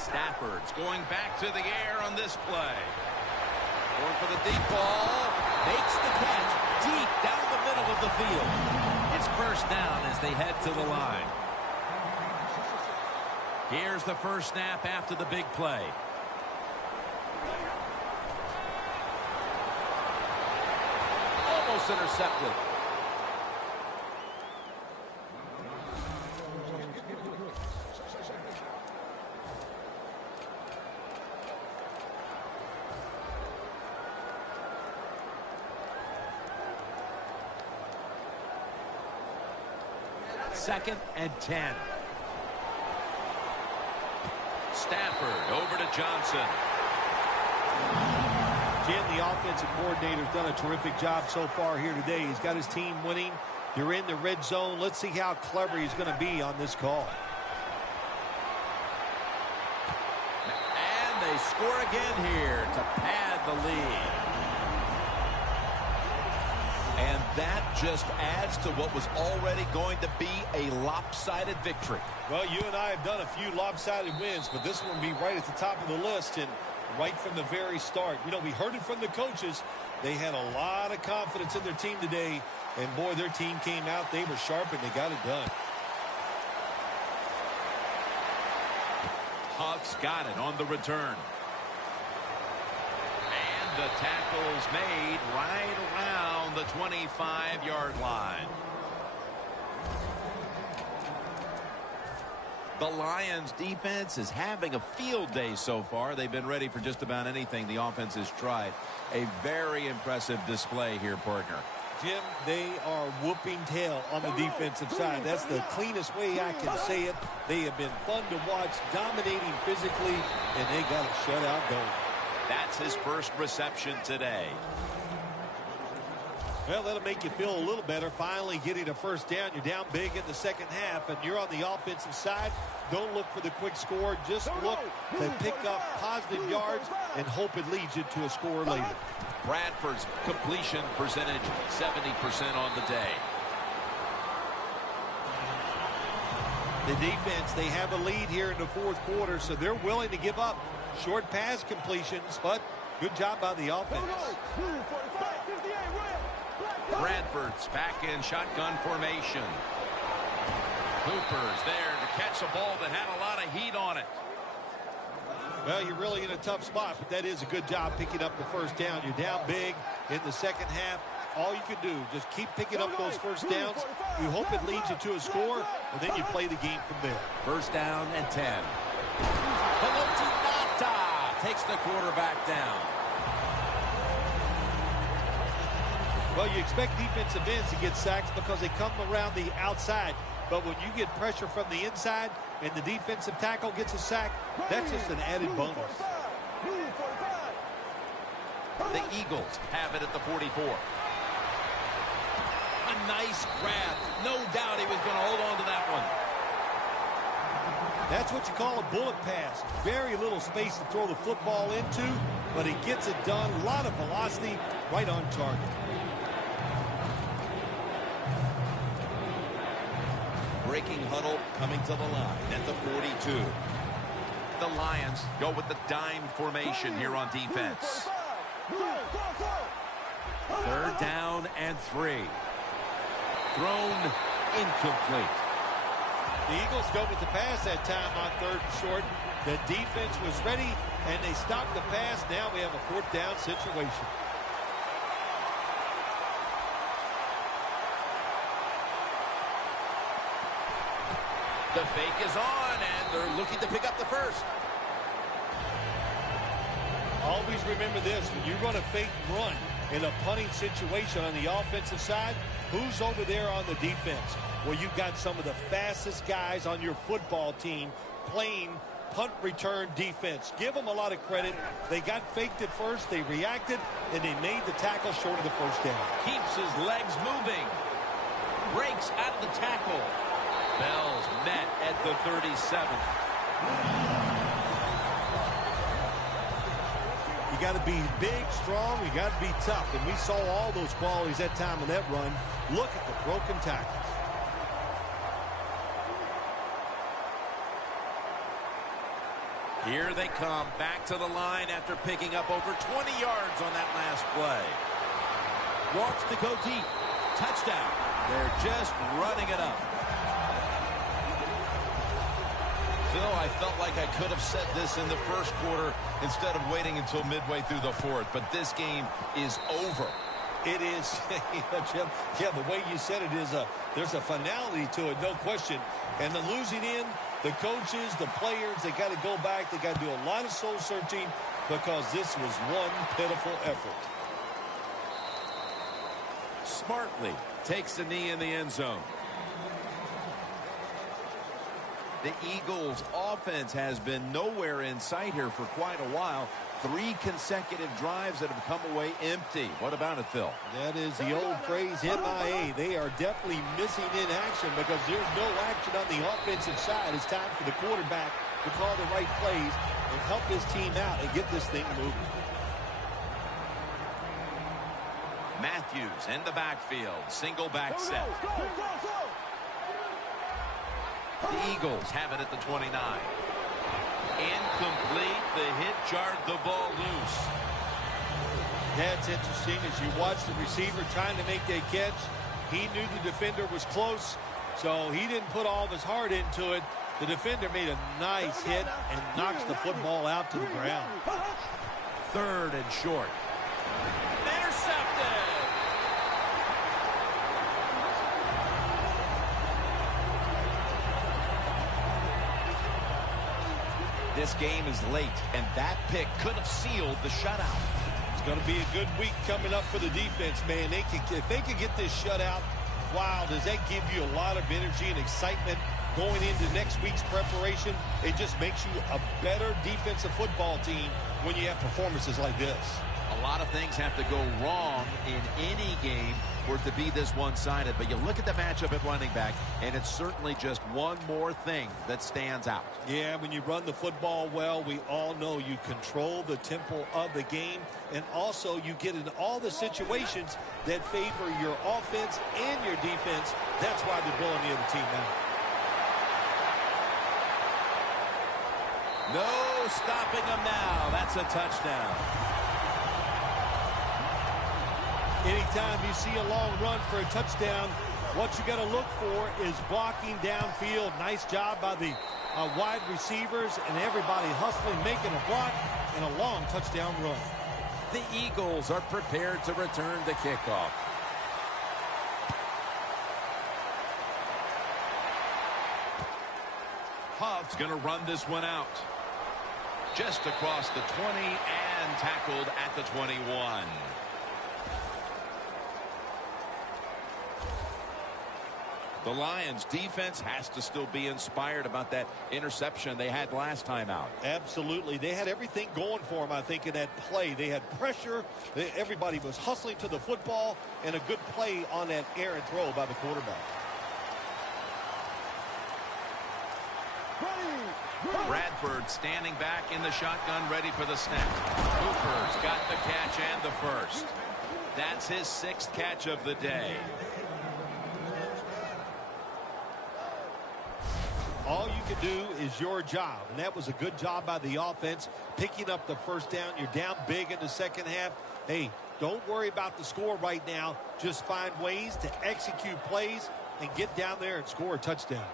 Stafford's going back to the air on this play. Going for the deep ball. Makes the catch deep down the middle of the field. It's first down as they head to the line. Here's the first snap after the big play. Almost intercepted. Second and 10. Stafford over to Johnson. Jim, the offensive coordinator's done a terrific job so far here today. He's got his team winning. They're in the red zone. Let's see how clever he's going to be on this call. And they score again here to pad the lead. And that just adds to what was already going to be a lopsided victory. Well, you and I have done a few lopsided wins, but this one will be right at the top of the list and right from the very start. You know, we heard it from the coaches. They had a lot of confidence in their team today, and boy, their team came out. They were sharp, and they got it done. Huff's got it on the return. The tackle's made right around the 25-yard line. The Lions defense is having a field day so far. They've been ready for just about anything the offense has tried. A very impressive display here, partner. Jim, they are whooping tail on the defensive side. That's the cleanest way I can say it. They have been fun to watch, dominating physically, and they got a shutout going. That's his first reception today. Well, that'll make you feel a little better. Finally getting a first down. You're down big in the second half, and you're on the offensive side. Don't look for the quick score. Just look to pick up positive yards and hope it leads you to a score later. Bradford's completion percentage, 70% on the day. The defense, they have a lead here in the fourth quarter, so they're willing to give up short pass completions, but good job by the offense. Bradford's back in shotgun formation. Hooper's there to catch a ball that had a lot of heat on it. Well, you're really in a tough spot, but that is a good job picking up the first down. You're down big in the second half. All you can do, just keep picking up those first downs. You hope it leads you to a score, and then you play the game from there. First down and 10. Takes the quarterback down. Well, you expect defensive ends to get sacks because they come around the outside. but when you get pressure from the inside and the defensive tackle gets a sack, that's just an added bonus. The Eagles have it at the 44. A nice grab. No doubt he was going to hold on to that one. That's what you call a bullet pass. Very little space to throw the football into, but he gets it done. A lot of velocity, right on target. Breaking huddle coming to the line at the 42. The Lions go with the dime formation here on defense. 3rd down and 3. Thrown incomplete. The Eagles go with the pass that time on 3rd and short. The defense was ready, and they stopped the pass. Now we have a 4th down situation. The fake is on, and they're looking to pick up the first. Always remember this, when you run a fake run in a punting situation on the offensive side, who's over there on the defense? Well, you've got some of the fastest guys on your football team playing punt return defense. Give them a lot of credit. They got faked at first, they reacted, and they made the tackle short of the first down. Keeps his legs moving. Breaks out of the tackle. Bell's met at the 37. You got to be big, strong, you got to be tough, and we saw all those qualities that time in that run. Look at the broken tackles. Here they come back to the line after picking up over 20 yards on that last play. Wants to go deep. Touchdown. They're just running it up. Phil, I felt like I could have said this in the first quarter instead of waiting until midway through the 4th, but this game is over. It is, Jim, yeah, the way you said it is, there's a finality to it, no question. And the losing in, the coaches, the players, they got to go back. They got to do a lot of soul searching because this was one pitiful effort. Smartly takes a knee in the end zone. The Eagles' offense has been nowhere in sight here for quite a while. 3 consecutive drives that have come away empty. What about it, Phil? That is the old phrase, MIA. They are definitely missing in action because there's no action on the offensive side. It's time for the quarterback to call the right plays and help his team out and get this thing moving. Matthews in the backfield. Single back set. The Eagles have it at the 29. Incomplete. The hit jarred the ball loose. That's interesting as you watch the receiver trying to make that catch. He knew the defender was close, so he didn't put all of his heart into it. The defender made a nice hit and knocks the football out to the ground. 3rd and short. Intercepted. This game is late, and that pick could have sealed the shutout. It's going to be a good week coming up for the defense, man. If they can get this shutout, wow, does that give you a lot of energy and excitement going into next week's preparation? It just makes you a better defensive football team when you have performances like this. A lot of things have to go wrong in any game for it to be this one-sided. But you look at the matchup at running back, and it's certainly just one more thing that stands out. Yeah, when you run the football well, we all know you control the tempo of the game, and also you get in all the situations that favor your offense and your defense. That's why they're blowing the other team out. No stopping them now. That's a touchdown. Anytime you see a long run for a touchdown, what you got to look for is blocking downfield. Nice job by the wide receivers and everybody hustling, making a block, and a long touchdown run. The Eagles are prepared to return the kickoff. Huff's going to run this one out. Just across the 20 and tackled at the 21. The Lions defense has to still be inspired about that interception they had last time out. Absolutely. They had everything going for them, I think, in that play. They had pressure. Everybody was hustling to the football, and a good play on that errant throw by the quarterback. Bradford standing back in the shotgun, ready for the snap. Cooper's got the catch and the first. That's his 6th catch of the day. All you can do is your job, and that was a good job by the offense, picking up the first down. You're down big in the second half. Hey, don't worry about the score right now. Just find ways to execute plays and get down there and score a touchdown.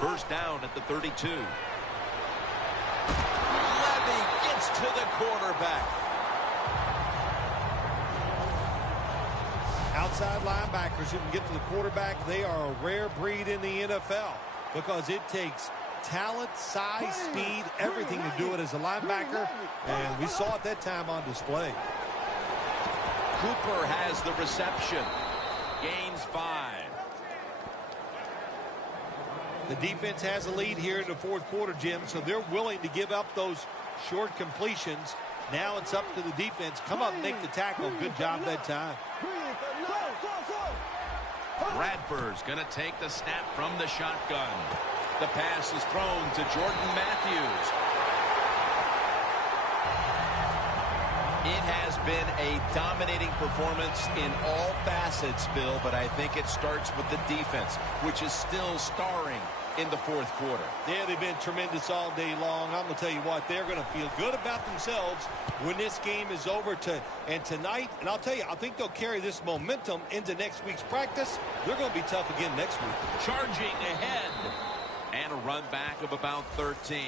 First down at the 32. Levy gets to the quarterback. Outside linebackers who can get to the quarterback, they are a rare breed in the NFL because it takes talent, size, speed, everything to do it as a linebacker, and we saw it that time on display. Cooper has the reception. Gains 5. The defense has a lead here in the fourth quarter, Jim, so they're willing to give up those short completions. Now it's up to the defense. Come up and make the tackle. Good job that time. Bradford's going to take the snap from the shotgun. The pass is thrown to Jordan Matthews. It has been a dominating performance in all facets, Bill, but I think it starts with the defense, which is still starring in the fourth quarter. Yeah, they've been tremendous all day long. I'm going to tell you what, they're going to feel good about themselves when this game is over and tonight. And I'll tell you, I think they'll carry this momentum into next week's practice. They're going to be tough again next week. Charging ahead. And a run back of about 13.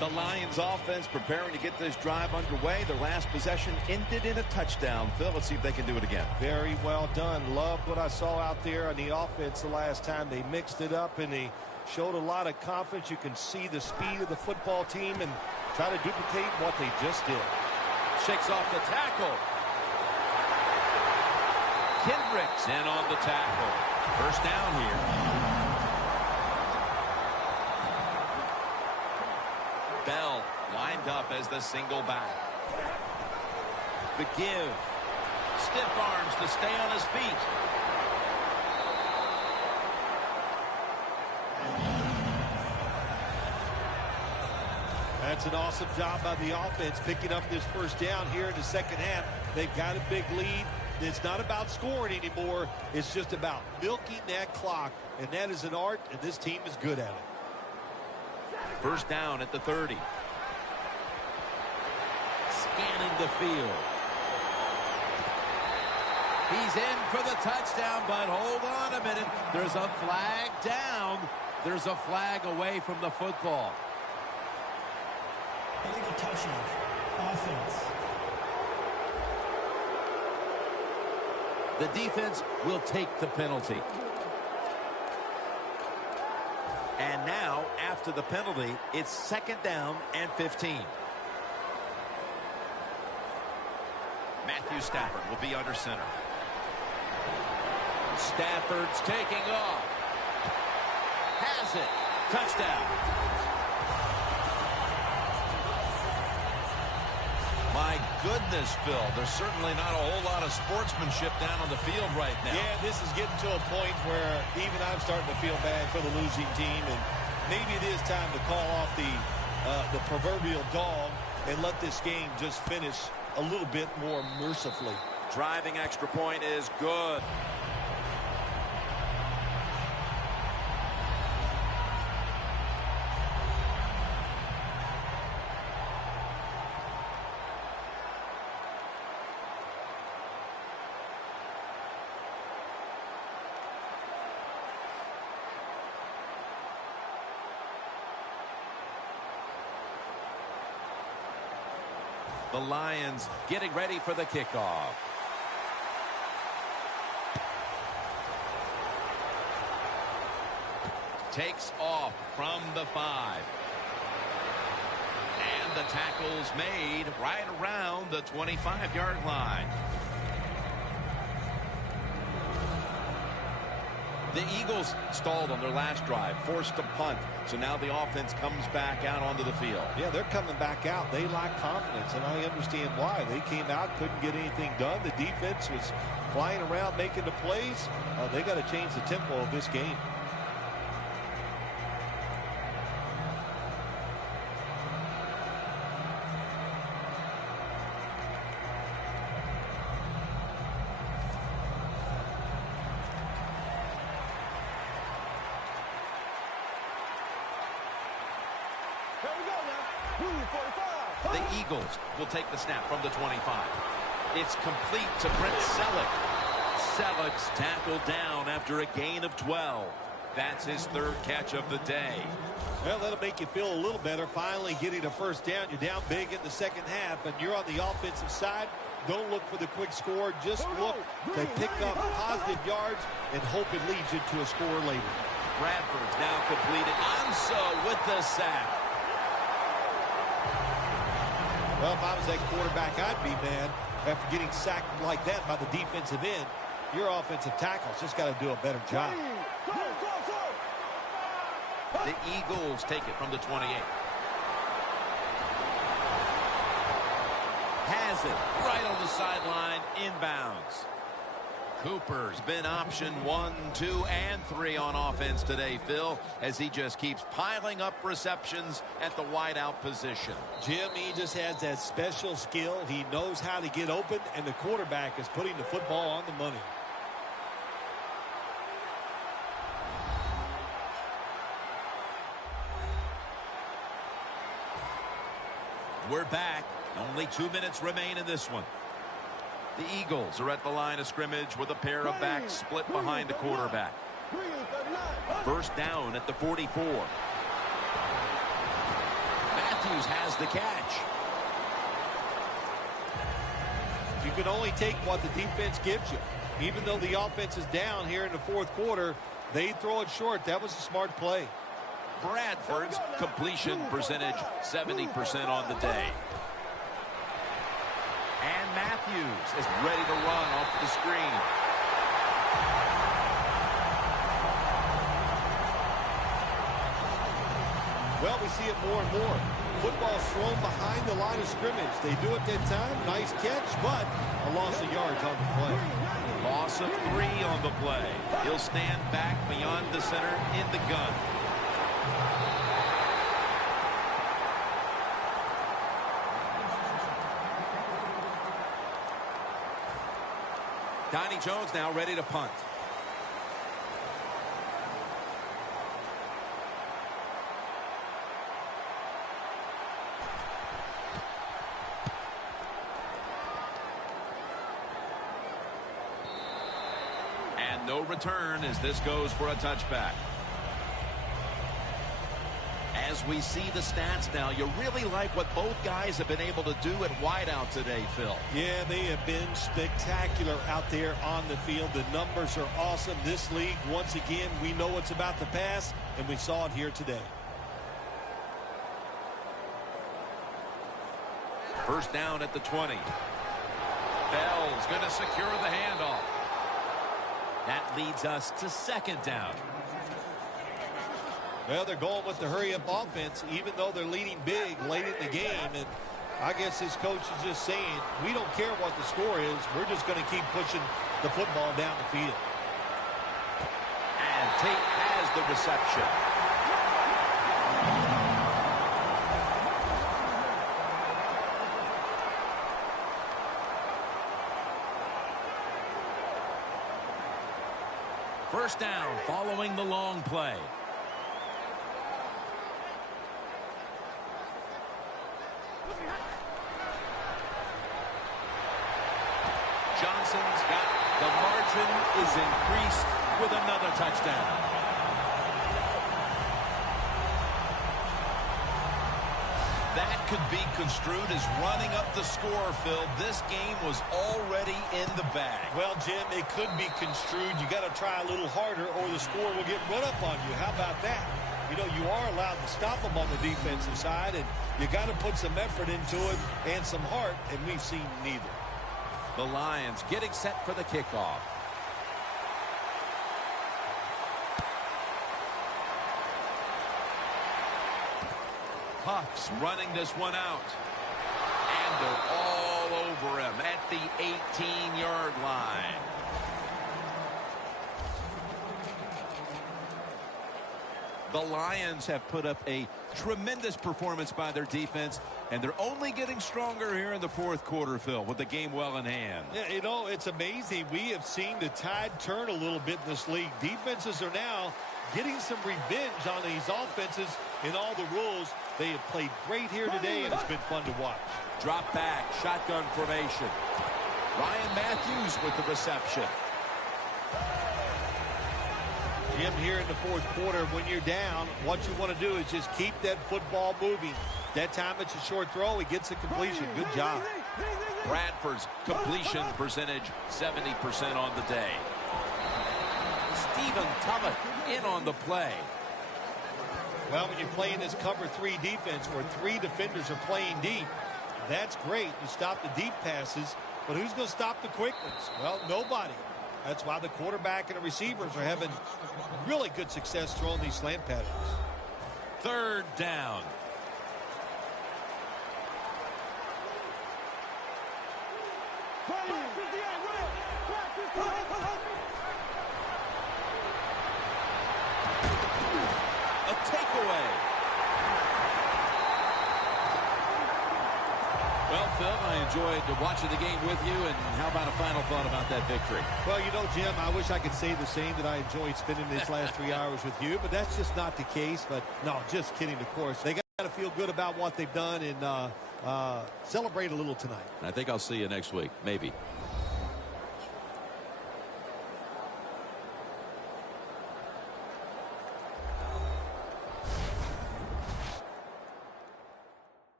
The Lions offense preparing to get this drive underway. Their last possession ended in a touchdown. Phil, let's see if they can do it again. Very well done. Loved what I saw out there on the offense the last time. They mixed it up and they showed a lot of confidence. You can see the speed of the football team and try to duplicate what they just did. Shakes off the tackle. Kendricks in on the tackle. First down here. Bell lined up as the single back. The give. Stiff arms to stay on his feet. That's an awesome job by the offense picking up this first down here in the second half. They've got a big lead. It's not about scoring anymore. It's just about milking that clock, and that is an art, and this team is good at it. First down at the 30. Scanning the field. He's in for the touchdown, but hold on a minute. There's a flag down. There's a flag away from the football. Illegal touching. Offense. The defense will take the penalty. And now, after the penalty, it's second down and 15. Matthew Stafford will be under center. Stafford's taking off. Has it. Touchdown. My goodness, Phil, there's certainly not a whole lot of sportsmanship down on the field right now. Yeah, this is getting to a point where even I'm starting to feel bad for the losing team, and maybe it is time to call off the proverbial dog and let this game just finish a little bit more mercifully. Driving extra point is good. The Lions getting ready for the kickoff. takes off from the 5. And the tackle's made right around the 25-yard line. The Eagles stalled on their last drive, forced a punt. So now the offense comes back out onto the field. Yeah, they're coming back out. They lack confidence, and I understand why. They came out, couldn't get anything done. The defense was flying around, making the plays. They got to change the tempo of this game. Here we go now. Blue 45. The Eagles will take the snap from the 25. It's complete to Brent Selleck. Selleck's tackled down after a gain of 12. That's his 3rd catch of the day. Well, that'll make you feel a little better. Finally getting a first down. You're down big in the second half, and you're on the offensive side. Don't look for the quick score. Just look to pick up positive yards and hope it leads you to a score later. Bradford's now completed. Anso with the sack. Well, if I was that quarterback, I'd be mad after getting sacked like that by the defensive end. Your offensive tackle's just got to do a better job. The Eagles take it from the 28. Has it right on the sideline, inbounds. Cooper's been option 1, 2, and 3 on offense today, Phil, as he just keeps piling up receptions at the wideout position. Jim, he just has that special skill. He knows how to get open, and the quarterback is putting the football on the money. We're back. Only 2 minutes remain in this one. The Eagles are at the line of scrimmage with a pair of backs split behind the quarterback. First down at the 44. Matthews has the catch. You can only take what the defense gives you. Even though the offense is down here in the 4th quarter, they throw it short. That was a smart play. Bradford's completion percentage 70% on the day. And Matthews is ready to run off the screen. Well, we see it more and more. Football thrown behind the line of scrimmage. They do it that time. Nice catch, but a loss of yards on the play. Loss of 3 on the play. He'll stand back beyond the center in the gun. Donnie Jones now ready to punt. And no return as this goes for a touchback. As we see the stats now, you really like what both guys have been able to do at wideout today, Phil. Yeah, they have been spectacular out there on the field. The numbers are awesome. This league, once again, we know it's about the pass, and we saw it here today. First down at the 20. Bell's going to secure the handoff. That leads us to second down. Well, they're going with the hurry-up offense, even though they're leading big late in the game. And I guess his coach is just saying, we don't care what the score is. We're just going to keep pushing the football down the field. And Tate has the reception. First down following the long play. Johnson's got the margin is increased with another touchdown. That could be construed as running up the score, Phil. This game was already in the bag. Well, Jim, it could be construed. You got to try a little harder or the score will get run up on you. How about that? You know, you are allowed to stop them on the defensive side, and you got to put some effort into it and some heart, and we've seen neither. The Lions getting set for the kickoff. Bucks running this one out. And they're all over him at the 18-yard line. The Lions have put up a tremendous performance by their defense, and they're only getting stronger here in the fourth quarter, Phil, with the game well in hand. Yeah, you know, it's amazing. We have seen the tide turn a little bit in this league. Defenses are now getting some revenge on these offenses in all the rules. They have played great here today, and it's been fun to watch. Drop back, shotgun formation. Ryan Matthews with the reception. Jim, here in the fourth quarter, when you're down, what you want to do is just keep that football moving. That time it's a short throw. He gets a completion. Good job. Bradford's completion percentage, 70% on the day. Stephen Tummett in on the play. Well, when you're playing this cover 3 defense where 3 defenders are playing deep, that's great. You stop the deep passes, but who's going to stop the quick ones? Well, nobody. That's why the quarterback and the receivers are having really good success throwing these slant patterns. Third down. A takeaway. Well, Phil, I enjoyed watching the game with you, and how about a final thought about that victory? Well, you know, Jim, I wish I could say the same, that I enjoyed spending these last 3 hours with you, but that's just not the case. But, no, just kidding, of course. They got to feel good about what they've done and celebrate a little tonight. I think I'll see you next week, maybe.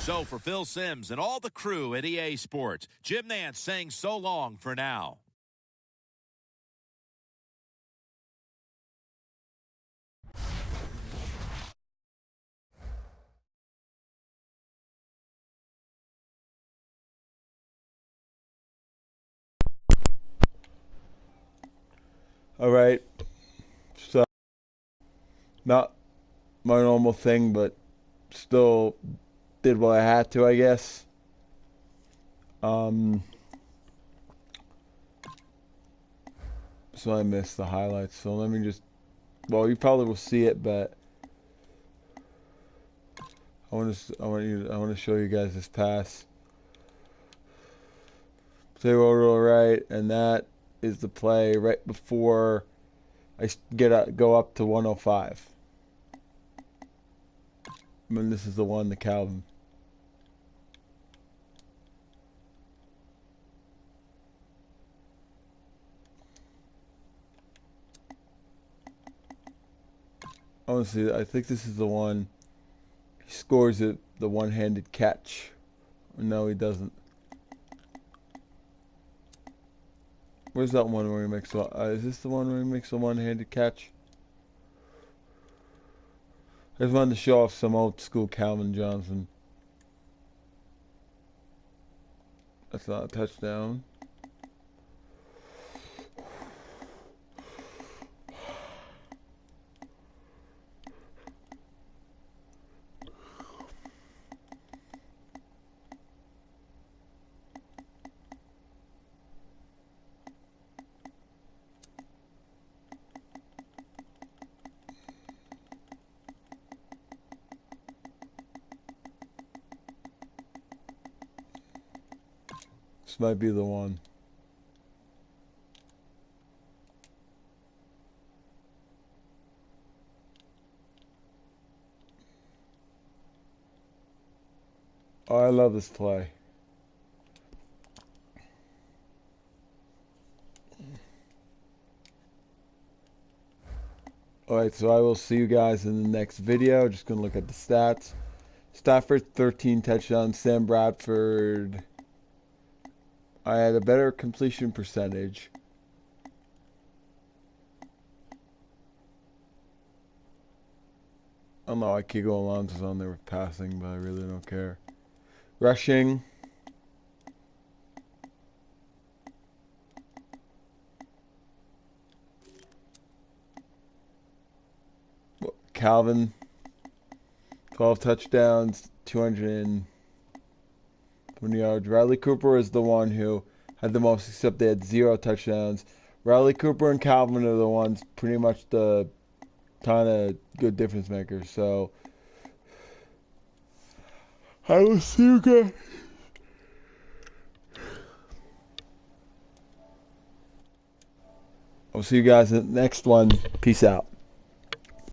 So for Phil Simms and all the crew at EA Sports, Jim Nantz saying so long for now. All right. So, not my normal thing, but still did what I had to, I guess. So I missed the highlights. So let me just, well, you probably will see it, but I want to show you guys this pass. They were right, and that is the play right before I go up to 105. I mean, this is the one, the Calvin. Honestly, I think this is the one. He scores it, the one-handed catch. No, he doesn't. Where's that one where he makes is this the one where he makes a one-handed catch? I just wanted to show off some old school Calvin Johnson. That's not a touchdown. This might be the one. Oh, I love this play. Alright, so I will see you guys in the next video. Just going to look at the stats. Stafford, 13 touchdowns. Sam Bradford, I had a better completion percentage. I don't know, Kiko Alonso's on there with passing, but I really don't care. Rushing. Calvin, 12 touchdowns, 220 yards. Riley Cooper is the one who had the most, except they had 0 touchdowns. Riley Cooper and Calvin are the ones pretty much the kind of good difference makers. So I will see you guys. I'll see you guys in the next one. Peace out.